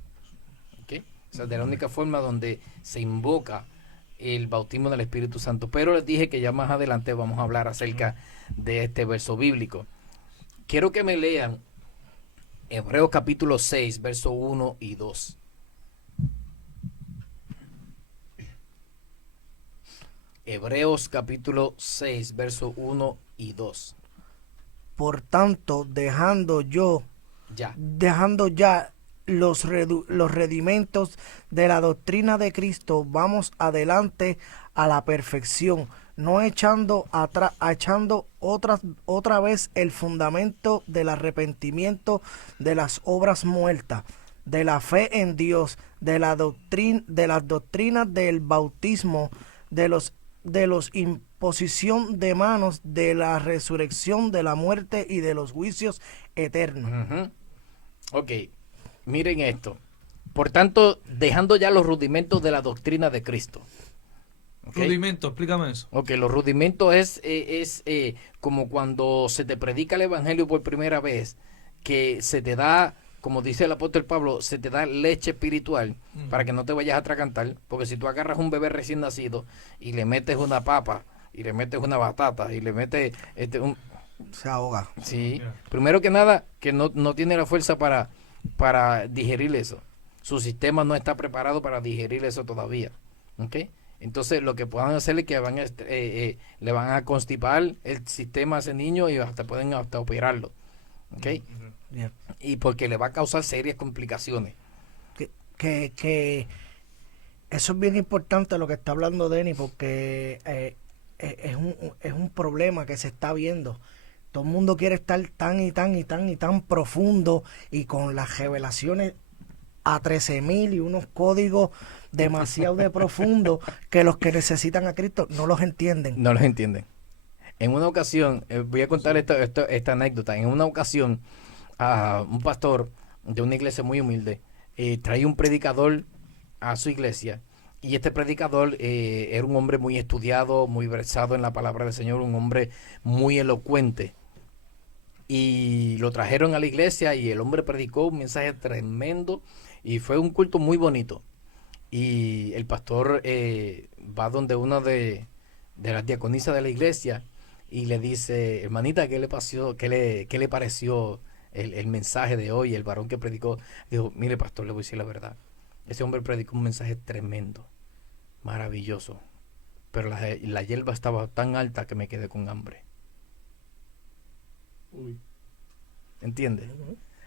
¿Ok? O sea, de la única forma donde se invoca el bautismo del Espíritu Santo. Pero les dije que ya más adelante vamos a hablar acerca de este verso bíblico. Quiero que me lean Hebreos capítulo 6, verso 1 y 2. Hebreos capítulo 6, verso 1 y 2. Por tanto, dejando Ya. ya los redimentos de la doctrina de Cristo, vamos adelante a la perfección, no echando otra vez el fundamento del arrepentimiento de las obras muertas, de la fe en Dios, de las doctrinas del bautismo, de los imposición de manos, de la resurrección, de la muerte y de los juicios eternos. Ujú. Ok, miren esto. Por tanto, dejando ya los rudimentos de la doctrina de Cristo. ¿Ok? Rudimento, explícame eso. Ok, los rudimentos es como cuando se te predica el evangelio por primera vez, que se te da, como dice el apóstol Pablo, se te da leche espiritual para que no te vayas a atragantar, porque si tú agarras un bebé recién nacido y le metes una papa y le metes una batata y le metes Se ahoga. sí, Yeah. primero que nada que no tiene la fuerza para digerir eso. Su sistema no está preparado para digerir eso todavía. ¿Ok? Entonces lo que puedan hacer es que le van a constipar el sistema a ese niño y pueden operarlo. ¿Ok? Bien. Y porque le va a causar serias complicaciones. Que eso es bien importante lo que está hablando Denny, porque es un problema que se está viendo. Todo el mundo quiere estar tan profundo, y con las revelaciones a 13,000 y unos códigos demasiado de profundos, que los que necesitan a Cristo no los entienden. No los entienden. En una ocasión, voy a contar esta anécdota. En una ocasión, un pastor de una iglesia muy humilde trae un predicador a su iglesia, y este predicador era un hombre muy estudiado, muy versado en la palabra del Señor, un hombre muy elocuente. Y lo trajeron a la iglesia y el hombre predicó un mensaje tremendo y fue un culto muy bonito. Y el pastor va donde una de las diaconisas de la iglesia y le dice, hermanita, ¿qué le pareció, qué le pareció el mensaje de hoy, el varón que predicó? Dijo, mire, pastor, le voy a decir la verdad. Ese hombre predicó un mensaje tremendo, maravilloso, pero la hierba estaba tan alta que me quedé con hambre. Uy. ¿Entiendes?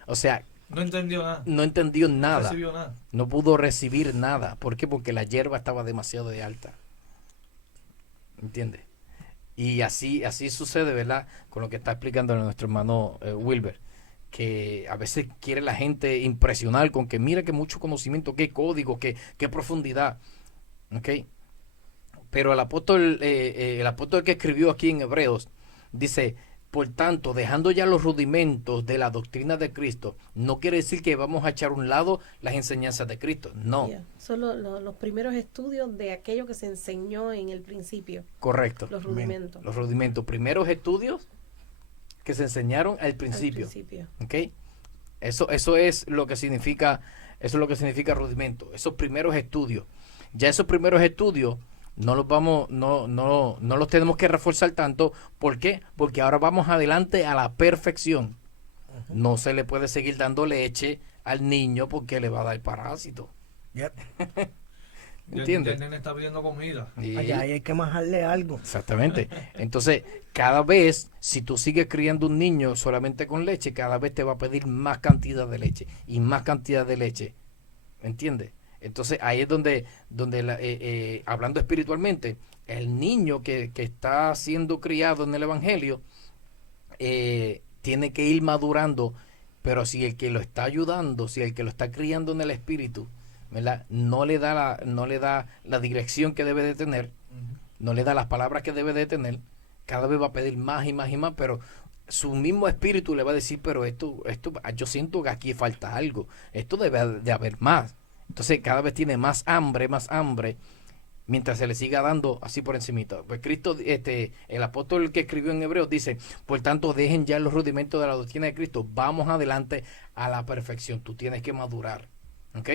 O sea, No entendió nada. no entendió No nada. recibió nada. No pudo recibir nada. ¿Por qué? Porque la hierba estaba demasiado de alta. ¿Entiendes? Y así sucede, ¿verdad? Con lo que está explicando nuestro hermano Wilber. que a veces quiere la gente impresionar con que mira que mucho conocimiento, qué código, qué profundidad. ¿Ok? Pero el apóstol que escribió aquí en Hebreos dice, por tanto, dejando ya los rudimentos de la doctrina de Cristo, no quiere decir que vamos a echar a un lado las enseñanzas de Cristo. No. Yeah. Son los primeros estudios de aquello que se enseñó en el principio. Correcto. Los rudimentos. Los rudimentos. Primeros estudios que se enseñaron al principio. ¿Ok? Eso es lo que significa, rudimento. Esos primeros estudios. Ya esos primeros estudios no los tenemos que reforzar tanto. ¿Por qué? Porque ahora vamos adelante a la perfección. No se le puede seguir dando leche al niño porque le va a dar parásito. Yep. ¿Entiendes? El nene está pidiendo comida. Y- Allá hay que majarle algo. Exactamente. Entonces, cada vez, si tú sigues criando un niño solamente con leche, cada vez te va a pedir más cantidad de leche y más cantidad de leche. ¿Entiendes? Entonces, ahí es donde hablando espiritualmente, el niño que está siendo criado en el Evangelio tiene que ir madurando, pero si el que lo está ayudando, si el que lo está criando en el Espíritu, ¿verdad? No le da la dirección que debe de tener, no le da las palabras que debe de tener, cada vez va a pedir más y más y más, pero su mismo espíritu le va a decir, pero esto yo siento que aquí falta algo, esto debe de haber más. Entonces cada vez tiene más hambre, mientras se le siga dando así por encimita. Pues Cristo, el apóstol que escribió en Hebreos dice, por tanto dejen ya los rudimentos de la doctrina de Cristo, vamos adelante a la perfección, tú tienes que madurar. ¿Ok?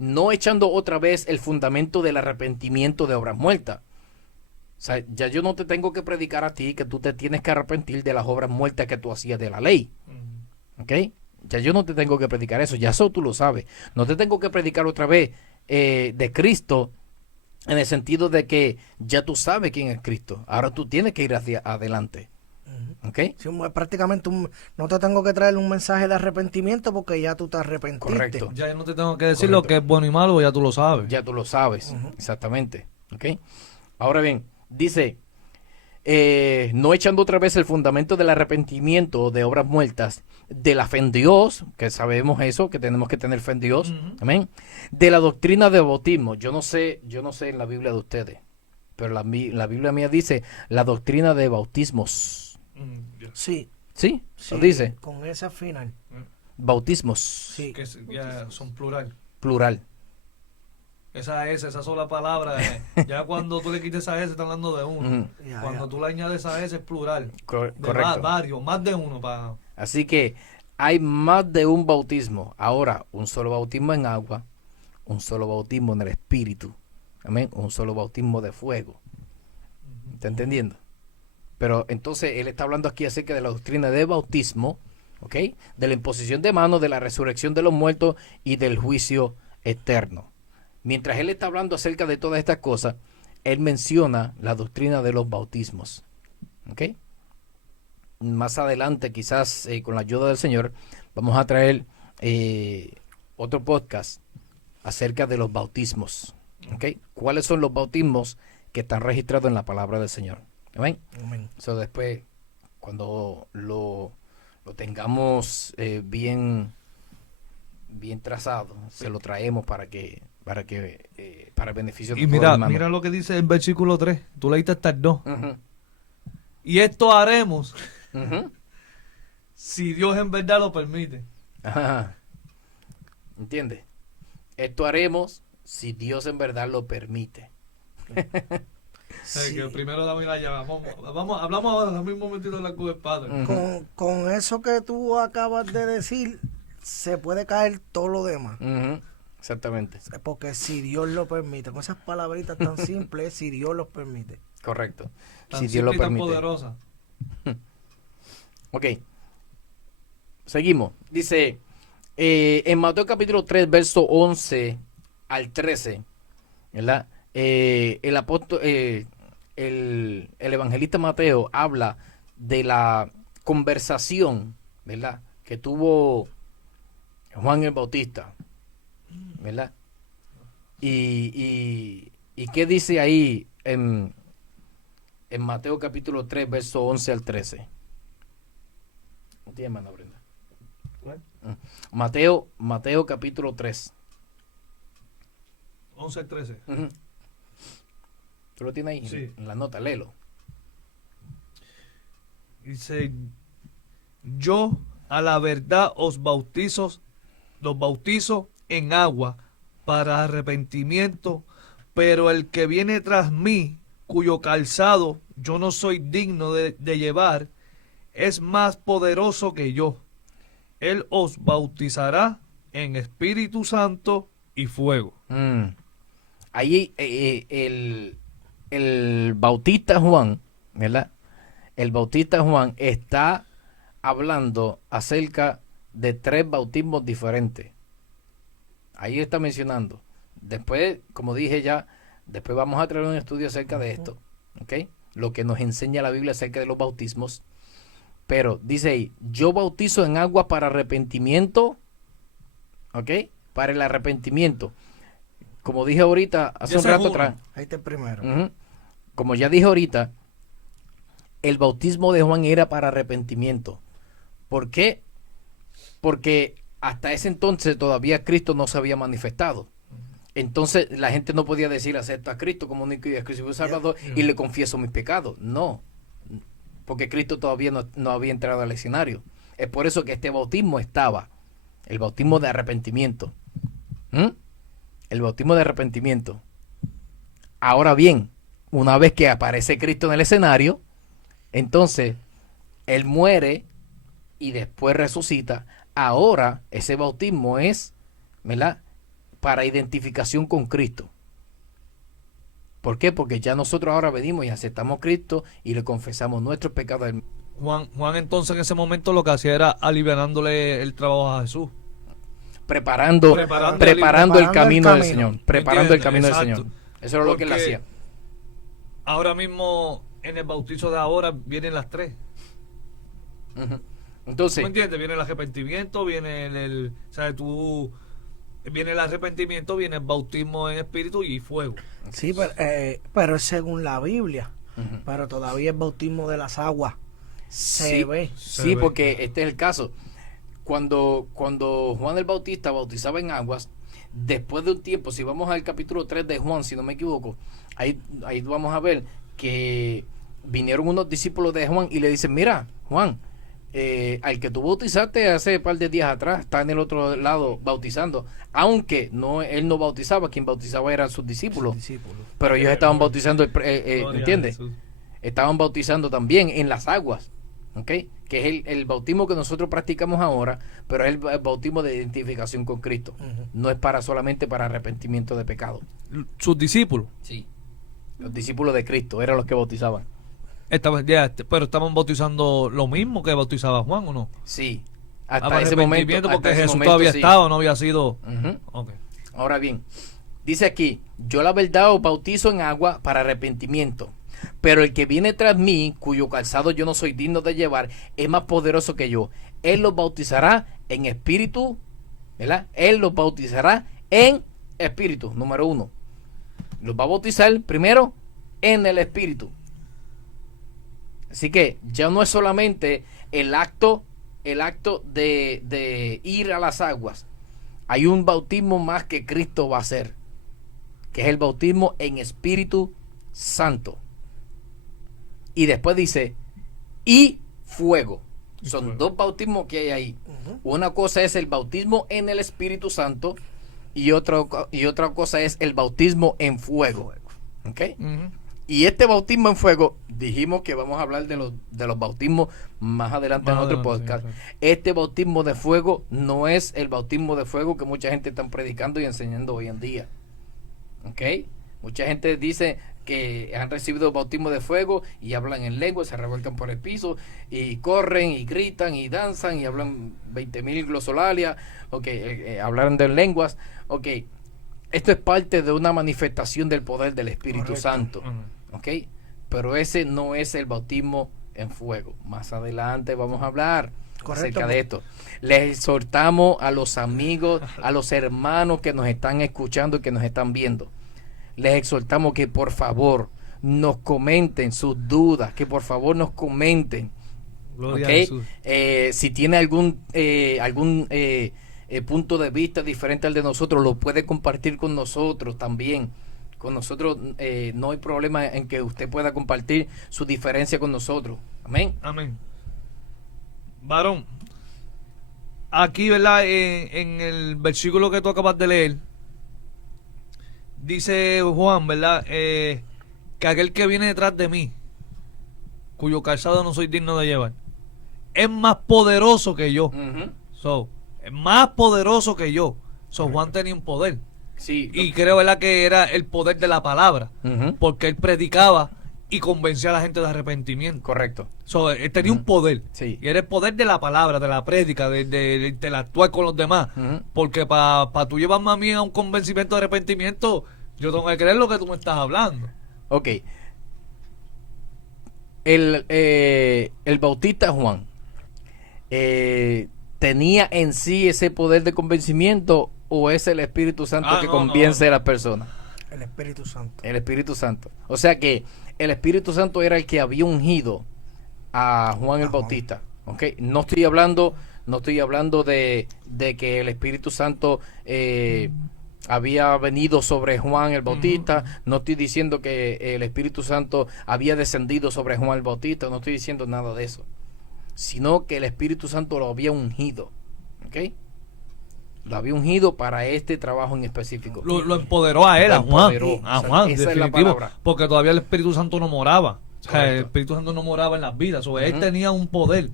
No echando otra vez el fundamento del arrepentimiento de obras muertas. O sea, ya yo no te tengo que predicar a ti que tú te tienes que arrepentir de las obras muertas que tú hacías de la ley. ¿Ok? Ya yo no te tengo que predicar eso, ya eso tú lo sabes. No te tengo que predicar otra vez de Cristo en el sentido de que ya tú sabes quién es Cristo. Ahora tú tienes que ir hacia adelante. ¿Ok? Sí, prácticamente no te tengo que traer un mensaje de arrepentimiento porque ya tú te arrepentiste. Correcto. Ya yo no te tengo que decir Correcto. lo que es bueno y malo, ya tú lo sabes. Ya tú lo sabes, exactamente. ¿Ok? Ahora bien, dice, no echando otra vez el fundamento del arrepentimiento de obras muertas, de la fe en Dios, que sabemos eso, que tenemos que tener fe en Dios, amén, de la doctrina de bautismo. Yo no sé en la Biblia de ustedes, pero la Biblia mía dice la doctrina de bautismos. Sí, ¿Sí? sí, Lo dice, con esa final. bautismos, Sí. Que ya son plural. plural. Esa sola palabra, ya cuando tú le quites esa S, está hablando de uno. Ujú. Ya, Cuando ya. tú le añades esa S, es plural. De Correcto. varios, más de uno. Así que hay más de un bautismo. Ahora, un solo bautismo en agua, un solo bautismo en el Espíritu. Amén. Un solo bautismo de fuego. ¿Está entendiendo? Pero entonces él está hablando aquí acerca de la doctrina de bautismo, ¿ok? De la imposición de manos, de la resurrección de los muertos y del juicio eterno. Mientras él está hablando acerca de todas estas cosas, él menciona la doctrina de los bautismos, ¿ok? Más adelante, quizás con la ayuda del Señor, vamos a traer otro podcast acerca de los bautismos, ¿ok? ¿Cuáles son los bautismos que están registrados en la palabra del Señor? Amén. Amén. Eso después, cuando lo tengamos bien trazado, se lo traemos para el beneficio de Y todos los mira, hermanos. mira lo que dice el versículo 3. Tú leíste hasta el 2. Ujú, Y esto haremos ujú. si Dios en verdad lo permite. Ajá. ¿Entiendes? Esto haremos si Dios en verdad lo permite. Sí. Que primero dame la llave. Hablamos ahora, dame un momentito de la cruz de Padre. Con eso que tú acabas de decir, se puede caer todo lo demás. Ujú, exactamente. Porque si Dios lo permite, con esas palabritas tan simples, si Dios los permite. Correcto. Tan Si Dios lo simple y tan permite. poderosa. Ok. Seguimos. Dice, en Mateo capítulo 3, verso 11 al 13, ¿verdad? El apóstol, el evangelista Mateo habla de la conversación, ¿verdad? Que tuvo Juan el Bautista, ¿verdad? Y qué dice ahí en Mateo capítulo 3, verso 11 al 13. ¿Entiendes, hermana Brenda? Mateo capítulo 3. 11 al 13. Ujú. ¿Tú lo tienes ahí? Sí. En la nota, léelo. Dice, yo a la verdad los bautizo en agua para arrepentimiento, pero el que viene tras mí, cuyo calzado yo no soy digno de llevar, es más poderoso que yo. Él os bautizará en Espíritu Santo y fuego. Ahí el Bautista Juan, ¿verdad? El Bautista Juan está hablando acerca de 3 bautismos diferentes. Ahí está mencionando. Después, como dije ya, después vamos a traer un estudio acerca de esto, ¿ok? Lo que nos enseña la Biblia acerca de los bautismos. Pero dice ahí, yo bautizo en agua para arrepentimiento, ¿ok? Para el arrepentimiento. Como dije ahorita, hace un Ese es rato uno. atrás, Ahí está el primero. ujú, como ya dije ahorita, el bautismo de Juan era para arrepentimiento. ¿Por qué? Porque hasta ese entonces todavía Cristo no se había manifestado. Entonces la gente no podía decir acepta a Cristo como único y exclusivo Salvador y le confieso mis pecados. No, porque Cristo todavía no había entrado al escenario. Es por eso que este bautismo estaba, el bautismo de arrepentimiento. El bautismo de arrepentimiento. Ahora bien, una vez que aparece Cristo en el escenario, entonces Él muere y después resucita. Ahora ese bautismo es, ¿verdad?, para identificación con Cristo. ¿Por qué? Porque ya nosotros ahora venimos y aceptamos a Cristo y le confesamos nuestros pecados. Juan entonces en ese momento lo que hacía era alivianándole el trabajo a Jesús. Preparando el camino del Señor. Preparando el camino del Exacto. Señor. Eso era lo que él Porque hacía. Ahora mismo en el bautizo de ahora vienen las 3. Ujú. Entonces, ¿Me entiendes? Viene el arrepentimiento, viene viene el arrepentimiento, viene el bautismo en espíritu y fuego. Sí, pero es según la Biblia. ujú. Pero todavía el bautismo de las aguas se Sí, ve. sí, ve. porque este es el caso. Cuando Juan el Bautista bautizaba en aguas, después de un tiempo, si vamos al capítulo 3 de Juan, si no me equivoco, ahí vamos a ver que vinieron unos discípulos de Juan y le dicen, mira, Juan, al que tú bautizaste hace un par de días atrás, está en el otro lado bautizando, aunque él no bautizaba, quien bautizaba eran sus discípulos, pero ellos estaban bautizando, ¿entiendes? Estaban bautizando también en las aguas, ¿ok? Que es el bautismo que nosotros practicamos ahora, pero es el bautismo de identificación con Cristo. No es solamente para arrepentimiento de pecado. Sus discípulos. Sí. Los discípulos de Cristo eran los que bautizaban. Pero estaban bautizando lo mismo que bautizaba Juan, ¿o no? Sí. Para Hasta ese momento. arrepentimiento, porque hasta ese Jesús momento, todavía sí. estaba, no había sido. Ujú. Ok. Ahora bien, dice aquí, yo la verdad os bautizo en agua para arrepentimiento, pero el que viene tras mí, cuyo calzado yo no soy digno de llevar, es más poderoso que yo. Él los bautizará en espíritu, ¿verdad? Él los bautizará en espíritu, número 1. Los va a bautizar primero en el espíritu. Así que ya no es solamente el acto de ir a las aguas. Hay un bautismo más que Cristo va a hacer, que es el bautismo en Espíritu Santo. Y después dice, y fuego. Son dos bautismos que hay ahí. Una cosa es el bautismo en el Espíritu Santo y otra cosa es el bautismo en fuego. ¿Ok? Ujú. Y este bautismo en fuego, dijimos que vamos a hablar de los bautismos más adelante en Más otro adelante, podcast. sí, Este bautismo de fuego no es el bautismo de fuego que mucha gente está predicando y enseñando hoy en día. ¿Ok? Mucha gente dice que han recibido bautismo de fuego y hablan en lengua, se revuelcan por el piso y corren y gritan y danzan y hablan 20,000 glosolalias, hablan de lenguas. Ok, esto es parte de una manifestación del poder del Espíritu Correcto. Santo. Ujú. ¿Ok? Pero ese no es el bautismo en fuego. Más adelante vamos a hablar acerca de esto. Les exhortamos a los amigos, a los hermanos que nos están escuchando y que nos están viendo. Les exhortamos que por favor nos comenten sus dudas, que por favor nos comenten Gloria ¿ok? a Jesús. Si tiene algún punto de vista diferente al de nosotros, lo puede compartir con nosotros también. Con nosotros no hay problema en que usted pueda compartir su diferencia con nosotros. Amén. Amén. Varón, aquí, ¿verdad? En el versículo que tú acabas de leer, dice Juan, ¿verdad? Que aquel que viene detrás de mí, cuyo calzado no soy digno de llevar, es más poderoso que yo. Es más poderoso que yo. Juan tenía un poder. Sí. Y creo, ¿verdad?, que era el poder de la palabra, porque él predicaba y convencía a la gente de arrepentimiento. Correcto. Él tenía un poder. Sí. Y era el poder de la palabra, de la prédica, de interactuar con los demás. Porque para tú llevarme a mí a un convencimiento de arrepentimiento, yo tengo que creer lo que tú me estás hablando. Ok. El bautista Juan tenía en sí ese poder de convencimiento, o es el Espíritu Santo que convence a las personas. El Espíritu Santo. El Espíritu Santo. O sea que el Espíritu Santo era el que había ungido a Juan el Bautista. ¿Ok? No estoy hablando de que el Espíritu Santo había venido sobre Juan el Bautista. No estoy diciendo que el Espíritu Santo había descendido sobre Juan el Bautista. No estoy diciendo nada de eso. Sino que el Espíritu Santo lo había ungido. ¿Ok? Lo había ungido para este trabajo en específico. Lo empoderó a él, Lo a Juan. empoderó. A Juan, Esa es la definitivo. palabra. Porque todavía el Espíritu Santo no moraba. O sea, el Correcto. Espíritu Santo no moraba en las vidas. Él tenía un poder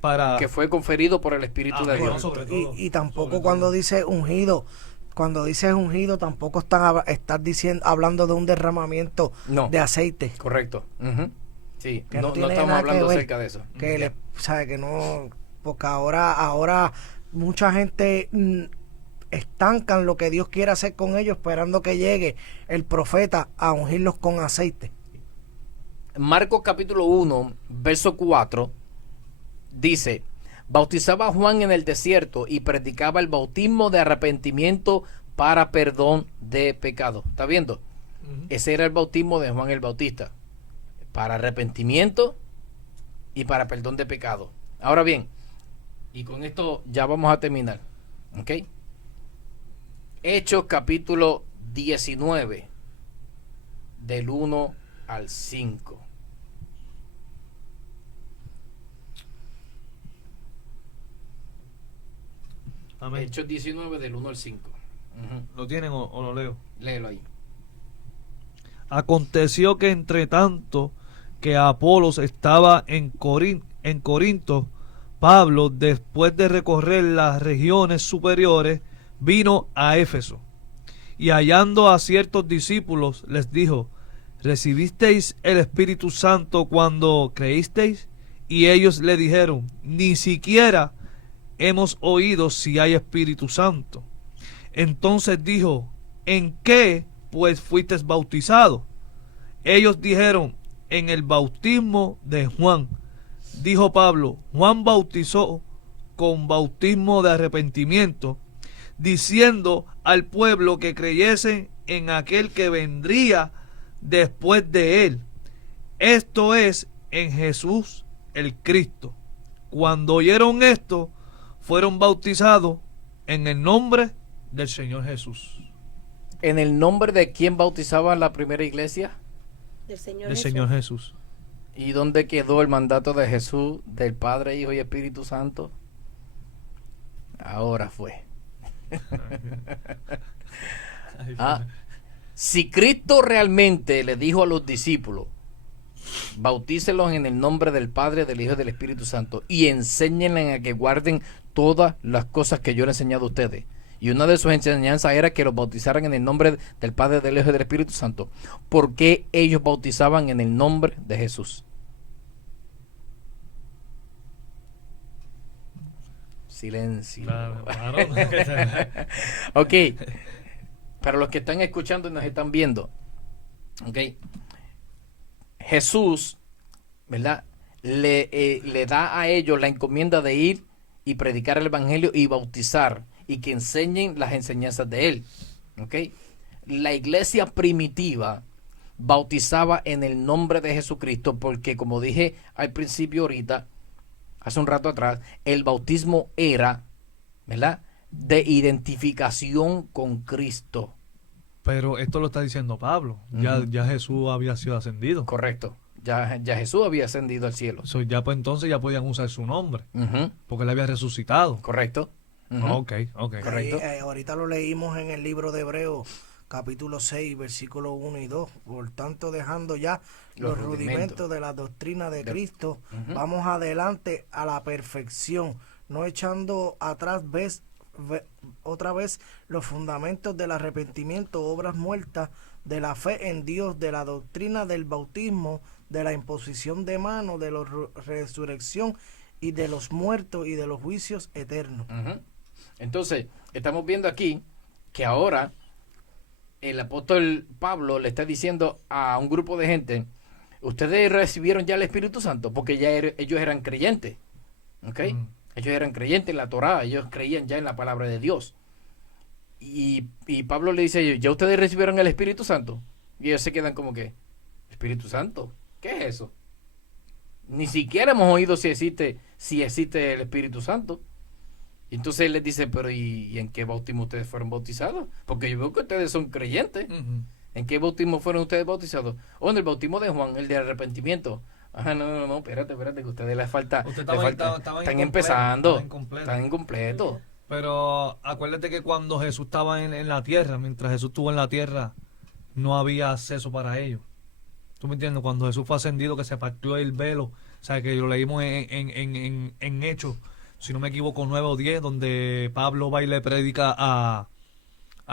para... Que fue conferido por el Espíritu de Dios. sobre todo. Y tampoco Sobre cuando todo. dice ungido, cuando dices ungido, tampoco estás diciendo, hablando de un derramamiento No. de aceite. Correcto. Sí, Que no tiene estamos nada que hablando ver. acerca de eso. Que sabe que no, porque ahora mucha gente estancan lo que Dios quiere hacer con ellos, esperando que llegue el profeta a ungirlos con aceite. Marcos capítulo 1, verso 4, dice: bautizaba a Juan en el desierto y predicaba el bautismo de arrepentimiento para perdón de pecado. ¿Está viendo? Ese era el bautismo de Juan el Bautista, para arrepentimiento y para perdón de pecado. Ahora bien, y con esto ya vamos a terminar, ¿ok? Hechos capítulo 19, del 1 al 5. Amén. Hechos 19, del 1 al 5. ¿Lo tienen o lo leo? Léelo ahí. Aconteció que entre tanto que Apolos estaba en Corinto, Pablo, después de recorrer las regiones superiores, vino a Éfeso. Y hallando a ciertos discípulos, les dijo: ¿recibisteis el Espíritu Santo cuando creísteis? Y ellos le dijeron: ni siquiera hemos oído si hay Espíritu Santo. Entonces dijo: ¿en qué pues fuisteis bautizados? Ellos dijeron: en el bautismo de Juan. Dijo Pablo: Juan bautizó con bautismo de arrepentimiento, diciendo al pueblo que creyese en aquel que vendría después de él, esto es, en Jesús el Cristo. Cuando oyeron esto, fueron bautizados en el nombre del Señor Jesús. ¿En el nombre de quién bautizaban la primera iglesia? Del Señor Del Jesús. Señor Jesús. ¿Y dónde quedó el mandato de Jesús, del Padre, Hijo y Espíritu Santo? Ahora fue. Si Cristo realmente le dijo a los discípulos: bautícelos en el nombre del Padre, del Hijo y del Espíritu Santo, y enséñenles a que guarden todas las cosas que yo les he enseñado a ustedes. Y una de sus enseñanzas era que los bautizaran en el nombre del Padre, del Hijo y del Espíritu Santo. ¿Por qué ellos bautizaban en el nombre de Jesús? Silencio. Ok. Para los que están escuchando y nos están viendo, ok, Jesús, ¿verdad?, le da a ellos la encomienda de ir y predicar el evangelio y bautizar, y que enseñen las enseñanzas de él. ¿Ok? La iglesia primitiva bautizaba en el nombre de Jesucristo porque, como dije al principio ahorita, hace un rato atrás, el bautismo era, ¿verdad?, de identificación con Cristo. Pero esto lo está diciendo Pablo. Ya Jesús había sido ascendido. Correcto. Ya Jesús había ascendido al cielo. Ya pues entonces ya podían usar su nombre. Ujú. Porque él había resucitado. Correcto. Ujú. Ok. Correcto. Ahorita lo leímos en el libro de Hebreos, capítulo 6, versículos 1 y 2. Por tanto, dejando ya los rudimentos de la doctrina de Cristo, vamos adelante a la perfección, no echando atrás otra vez los fundamentos del arrepentimiento, obras muertas, de la fe en Dios, de la doctrina del bautismo, de la imposición de manos, de la resurrección y de los muertos y de los juicios eternos. Ujú. Entonces, estamos viendo aquí que ahora el apóstol Pablo le está diciendo a un grupo de gente, ustedes recibieron ya el Espíritu Santo, porque ya ellos eran creyentes, ¿ok? Ellos eran creyentes en la Torá, ellos creían ya en la palabra de Dios. Y Pablo le dice a ellos, ¿ya ustedes recibieron el Espíritu Santo? Y ellos se quedan como que, ¿Espíritu Santo? ¿Qué es eso? Ni siquiera hemos oído si existe el Espíritu Santo. Y entonces él les dice, pero ¿y en qué bautismo ustedes fueron bautizados? Porque yo veo que ustedes son creyentes. ¿En qué bautismo fueron ustedes bautizados? O en el bautismo de Juan, el de arrepentimiento. No, espérate, que a ustedes les falta. Están empezando. Están incompletos. Pero acuérdate que cuando Jesús estaba en la tierra, mientras Jesús estuvo en la tierra, no había acceso para ellos. ¿Tú me entiendes? Cuando Jesús fue ascendido, que se partió el velo, o sea, que lo leímos en Hechos, si no me equivoco, 9 o 10, donde Pablo va y le predica a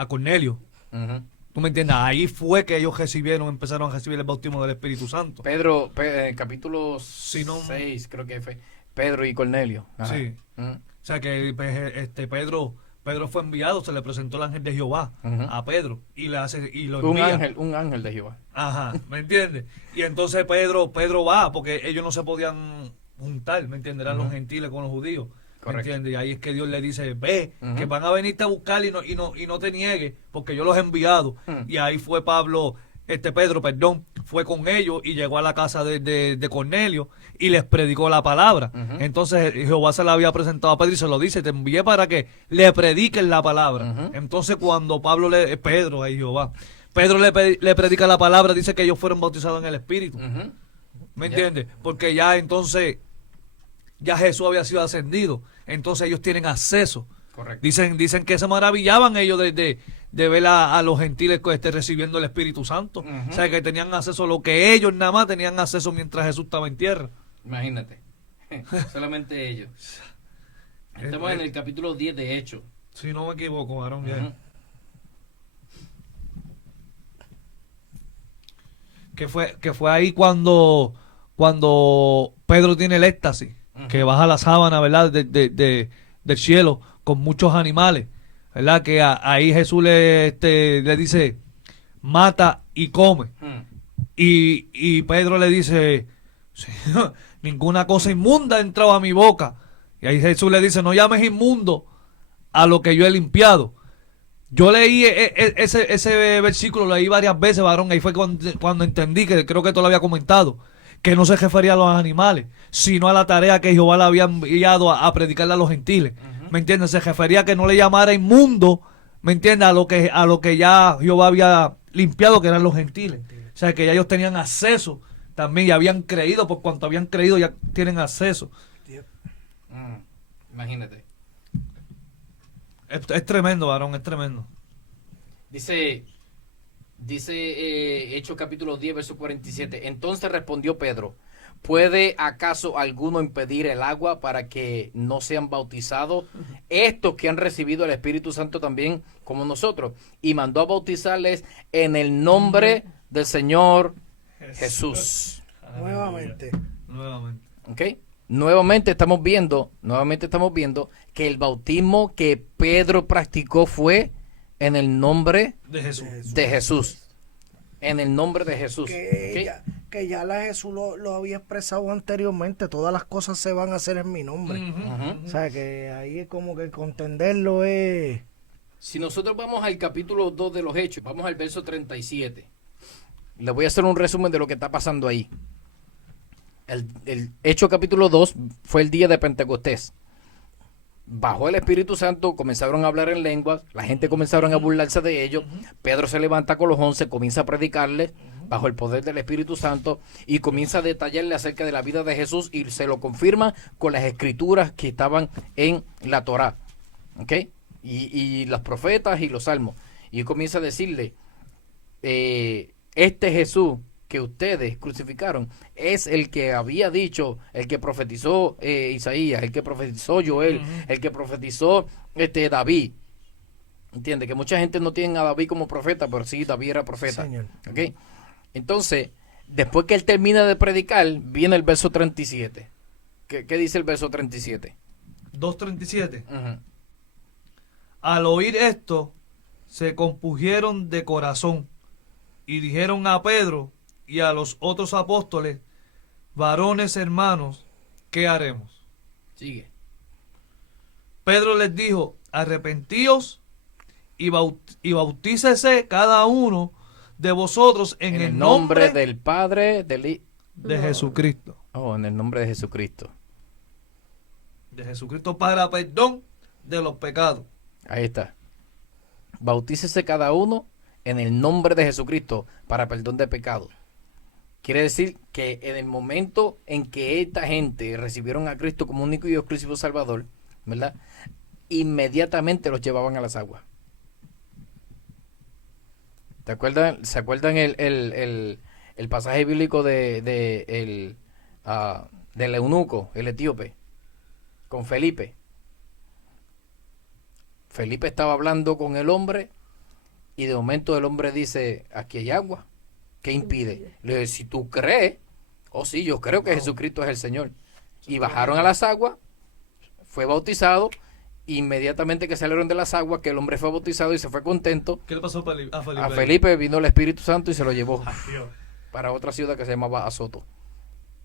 Cornelio. Ujú. ¿Tú me entiendes? Ahí fue que ellos empezaron a recibir el bautismo del Espíritu Santo. Pedro, capítulo Si no- 6, creo que fue. Pedro y Cornelio. Ajá. Sí. Ujú. O sea que Pedro fue enviado, se le presentó el ángel de Jehová Ujú. a Pedro y lo Un envía. ángel de Jehová. Ajá, ¿me entiendes? Y entonces Pedro va, porque ellos no se podían juntar, ¿me entiendes? Eran los gentiles con los judíos. ¿Me Correcto. entiendes? Y ahí es que Dios le dice, ve, Ujú. que van a venirte a buscar y no te niegues, porque yo los he enviado. Y ahí fue Pedro, fue con ellos y llegó a la casa de Cornelio y les predicó la palabra. Entonces Jehová se la había presentado a Pedro y se lo dice, te envié para que le prediquen la palabra. Entonces cuando Pedro le predica la palabra, dice que ellos fueron bautizados en el Espíritu. Ujú. ¿Me Ya. entiendes? Porque ya entonces, ya Jesús había sido ascendido. Entonces ellos tienen acceso. Correcto. Dicen que se maravillaban ellos de ver a los gentiles recibiendo el Espíritu Santo. Ujú. O sea, que tenían acceso a lo que ellos nada más tenían acceso mientras Jesús estaba en tierra. Imagínate. Solamente ellos. Estamos en el capítulo 10 de Hechos. Si no me equivoco, varón. Ujú. Que fue ahí cuando Pedro tiene el éxtasis, que baja la sábana, ¿verdad? Del cielo con muchos animales, ¿verdad? Que ahí Jesús le dice, mata y come. Ujú. Y Pedro le dice, Señor, ninguna cosa inmunda ha entrado a mi boca. Y ahí Jesús le dice, no llames inmundo a lo que yo he limpiado. Yo leí ese versículo, lo leí varias veces, varón. Ahí fue cuando entendí, que creo que tú lo había comentado, que no se refería a los animales, sino a la tarea que Jehová le había enviado a predicarle a los gentiles. ¿Me entiendes? Se refería a que no le llamara inmundo, ¿me entiendes? A lo que ya Jehová había limpiado, que eran los gentiles. O sea, que ya ellos tenían acceso también y habían creído, por cuanto habían creído ya tienen acceso. Imagínate. Es tremendo, varón, es tremendo. Dice Hechos capítulo 10, verso 47. Entonces respondió Pedro, ¿puede acaso alguno impedir el agua para que no sean bautizados estos que han recibido el Espíritu Santo también como nosotros? Y mandó a bautizarles en el nombre del Señor Jesús. Nuevamente. ¿Ok? Nuevamente estamos viendo que el bautismo que Pedro practicó fue en el nombre De Jesús. de Jesús. En el nombre de Jesús. Que ¿Ok? ya la Jesús lo había expresado anteriormente, todas las cosas se van a hacer en mi nombre. Ujú. O sea, que ahí es como que contenderlo es... Si nosotros vamos al capítulo 2 de los Hechos, vamos al verso 37. Le voy a hacer un resumen de lo que está pasando ahí. El Hecho capítulo 2 fue el día de Pentecostés. Bajó el Espíritu Santo, comenzaron a hablar en lenguas, la gente comenzaron a burlarse de ellos. Pedro se levanta con los 11, comienza a predicarles bajo el poder del Espíritu Santo y comienza a detallarle acerca de la vida de Jesús y se lo confirma con las escrituras que estaban en la Torá, ¿ok? Y los profetas y los salmos. Y comienza a decirle, este Jesús que ustedes crucificaron es el que había dicho, el que profetizó Isaías, el que profetizó Joel, el que profetizó David. Entiende que mucha gente no tiene a David como profeta, pero sí, David era profeta. Señor. ¿Okay? Entonces, después que él termina de predicar, viene el verso 37. ¿Qué dice el verso 37? 2:37. Ujú. Al oír esto, se compungieron de corazón y dijeron a Pedro y a los otros apóstoles, varones hermanos, ¿qué haremos? Sigue. Pedro les dijo, arrepentíos y bautícese cada uno de vosotros en el nombre del Padre, de Jesucristo. en el nombre de Jesucristo. De Jesucristo para perdón de los pecados. Ahí está. Bautícese cada uno en el nombre de Jesucristo para perdón de pecado. Quiere decir que en el momento en que esta gente recibieron a Cristo como único y exclusivo Salvador, ¿verdad? Inmediatamente los llevaban a las aguas. ¿Se acuerdan el pasaje bíblico del eunuco, el etíope, con Felipe? Felipe estaba hablando con el hombre y de momento el hombre dice, aquí hay agua. ¿Qué impide? Le dice, si tú crees, sí, yo creo que Jesucristo es el Señor. Y bajaron a las aguas, fue bautizado, inmediatamente que salieron de las aguas, que el hombre fue bautizado y se fue contento. ¿Qué le pasó a Felipe? A Felipe vino el Espíritu Santo y se lo llevó para otra ciudad que se llamaba Azoto.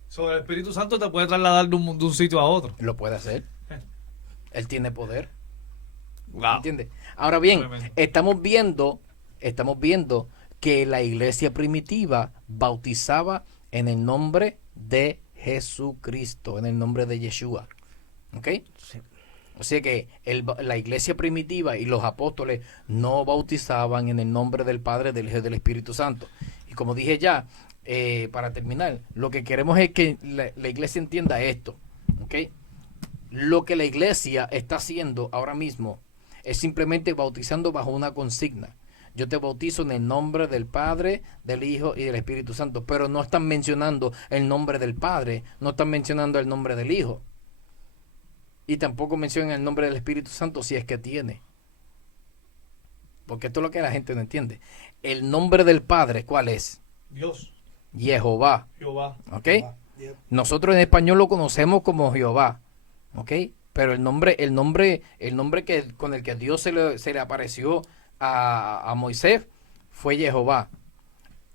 Sobre el Espíritu Santo te puede trasladar de un sitio a otro. Lo puede hacer. Él tiene poder. Wow. ¿Entiendes? Ahora bien, Tremendo. estamos viendo que la iglesia primitiva bautizaba en el nombre de Jesucristo, en el nombre de Yeshua. ¿Ok? Sí. O sea que la iglesia primitiva y los apóstoles no bautizaban en el nombre del Padre, del Hijo y del Espíritu Santo. Y como dije ya, para terminar, lo que queremos es que la iglesia entienda esto. ¿Ok? Lo que la iglesia está haciendo ahora mismo es simplemente bautizando bajo una consigna. Yo te bautizo en el nombre del Padre, del Hijo y del Espíritu Santo. Pero no están mencionando el nombre del Padre, no están mencionando el nombre del Hijo. Y tampoco mencionan el nombre del Espíritu Santo si es que tiene. Porque esto es lo que la gente no entiende. El nombre del Padre, ¿cuál es? Dios, Jehová. Jehová. ¿Ok? Yep. Nosotros en español lo conocemos como Jehová. ¿Ok? Pero el nombre con el que Dios se le apareció a Moisés fue Jehová.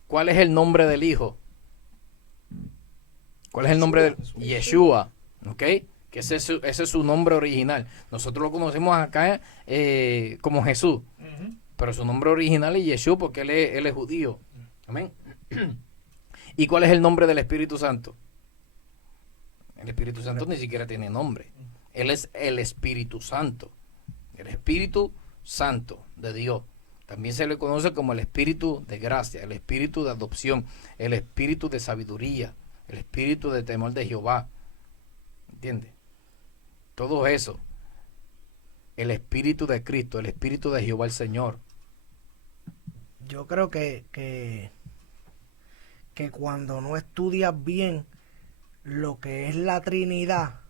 ¿Cuál es el nombre del Hijo? ¿Cuál es el nombre del Yeshua? ¿Ok? Que ese es su nombre original. Nosotros lo conocemos acá como Jesús. Pero su nombre original es Yeshua porque él es judío. Amén. ¿Y cuál es el nombre del Espíritu Santo? El Espíritu Santo ni siquiera tiene nombre. Él es el Espíritu Santo. El Espíritu Santo de Dios. También se le conoce como el Espíritu de gracia, el Espíritu de adopción, el Espíritu de sabiduría, el Espíritu de temor de Jehová. ¿Entiendes? Todo eso. El Espíritu de Cristo, el Espíritu de Jehová el Señor. Yo creo que cuando no estudias bien lo que es la Trinidad,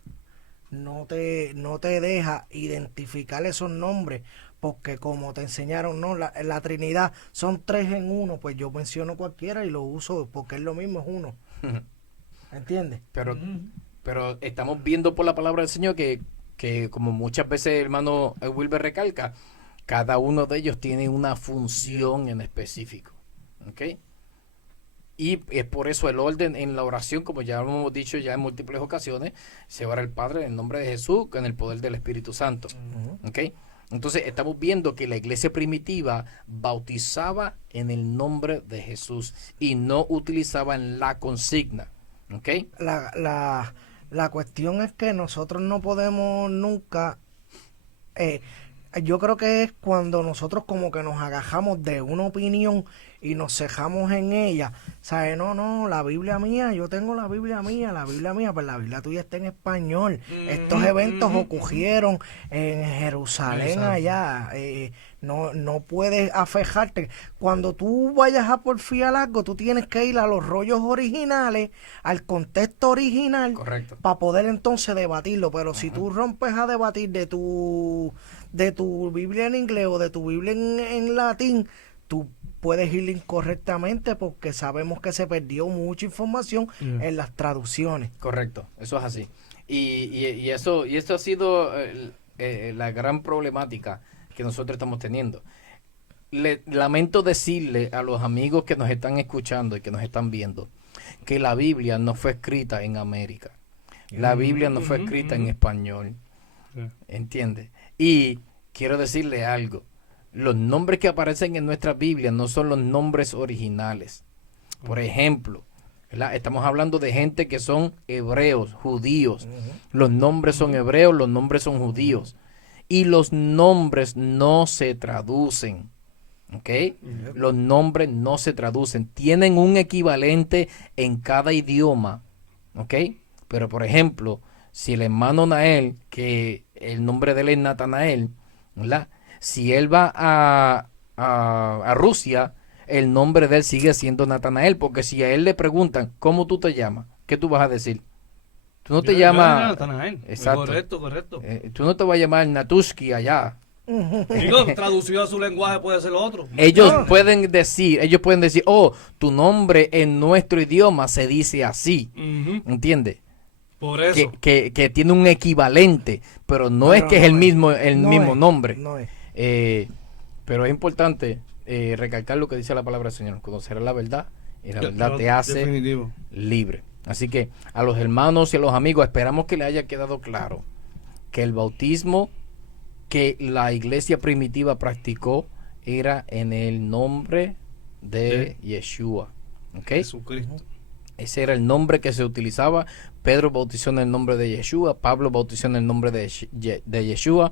no te deja identificar esos nombres, porque como te enseñaron, no, la Trinidad son 3 en 1, pues yo menciono cualquiera y lo uso porque es lo mismo, es uno. ¿Entiendes? Pero estamos viendo por la palabra del Señor que como muchas veces el hermano Wilber recalca, cada uno de ellos tiene una función en específico. ¿Ok? Y es por eso el orden en la oración, como ya hemos dicho ya en múltiples ocasiones, se ora el Padre en el nombre de Jesús, con el poder del Espíritu Santo. ¿Ok? Entonces estamos viendo que la iglesia primitiva bautizaba en el nombre de Jesús y no utilizaban la consigna. ¿Ok? La cuestión es que nosotros no podemos nunca... yo creo que es cuando nosotros como que nos agajamos de una opinión y nos cejamos en ella. ¿Sabes? No, la Biblia mía, yo tengo la Biblia mía, pues la Biblia tuya está en español. Estos eventos ocurrieron en Jerusalén. Exacto. Allá. No puedes afejarte. Cuando tú vayas a porfiar algo, tú tienes que ir a los rollos originales, al contexto original, Correcto. para poder entonces debatirlo. Pero si tú rompes a debatir de tu Biblia en inglés o de tu Biblia en latín, tú puedes ir incorrectamente porque sabemos que se perdió mucha información en las traducciones. Correcto, eso es así. Y eso ha sido la gran problemática que nosotros estamos teniendo. Lamento decirle a los amigos que nos están escuchando y que nos están viendo que la Biblia no fue escrita en América. La Biblia no fue escrita en español. ¿Entiendes? Y quiero decirle algo. Los nombres que aparecen en nuestra Biblia no son los nombres originales. Por ejemplo, ¿verdad? Estamos hablando de gente que son hebreos, judíos. Los nombres son hebreos, los nombres son judíos. Y los nombres no se traducen. ¿Ok? Los nombres no se traducen. Tienen un equivalente en cada idioma. ¿Ok? Pero, por ejemplo, si el hermano Nael, que el nombre de él es Natanael, ¿verdad? Si él va a Rusia, el nombre de él sigue siendo Natanael, porque si a él le preguntan, ¿cómo tú te llamas? ¿Qué tú vas a decir? Tú no te llamas... Exacto. Correcto. Tú no te vas a llamar Natushki allá. Digo, traducido a su lenguaje puede ser otro. Ellos pueden decir, oh, tu nombre en nuestro idioma se dice así. ¿Entiendes? Por eso. Que tiene un equivalente, pero no es que es el mismo nombre. No es. Pero es importante recalcar lo que dice la palabra del Señor. Conocer la verdad y la verdad te hace Definitivo. libre. Así que a los hermanos y a los amigos esperamos que les haya quedado claro que el bautismo que la iglesia primitiva practicó era en el nombre de Yeshua. ¿Ok? Jesucristo. Ese era el nombre que se utilizaba. Pedro bautizó en el nombre de Yeshua, Pablo bautizó en el nombre de Yeshua,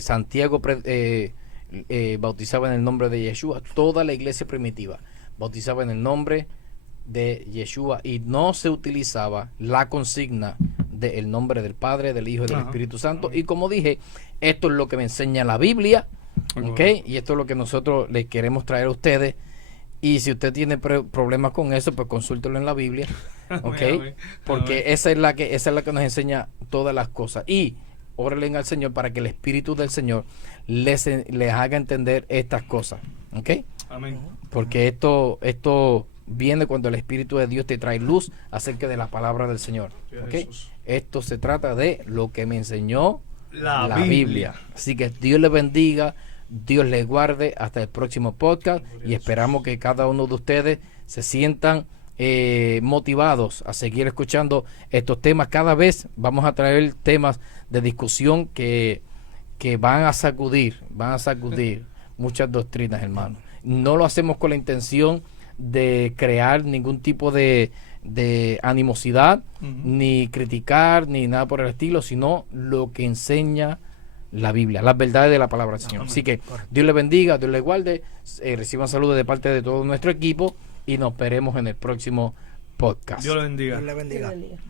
Santiago bautizaba en el nombre de Yeshua. Toda la iglesia primitiva bautizaba en el nombre de Yeshua y no se utilizaba la consigna del nombre del Padre, del Hijo y del Espíritu Santo. Y como dije, esto es lo que me enseña la Biblia, ¿ok? Y esto es lo que nosotros les queremos traer a ustedes. Y si usted tiene problemas con eso, pues consúltelo en la Biblia, ¿ok? Porque esa es la que nos enseña todas las cosas. Y órale al Señor para que el Espíritu del Señor les haga entender estas cosas, ¿ok? Amén. Porque esto viene cuando el Espíritu de Dios te trae luz acerca de la palabra del Señor, ¿ok? Esto se trata de lo que me enseñó la Biblia. Así que Dios les bendiga. Dios les guarde hasta el próximo podcast y esperamos que cada uno de ustedes se sientan motivados a seguir escuchando estos temas. Cada vez vamos a traer temas de discusión que van a sacudir muchas doctrinas, hermano. No lo hacemos con la intención de crear ningún tipo de animosidad, ni criticar, ni nada por el estilo, sino lo que enseña la Biblia, las verdades de la palabra del Señor. Así que Dios les bendiga, Dios les guarde, reciban saludos de parte de todo nuestro equipo y nos veremos en el próximo podcast. Dios le bendiga. Dios le bendiga. Dios bendiga.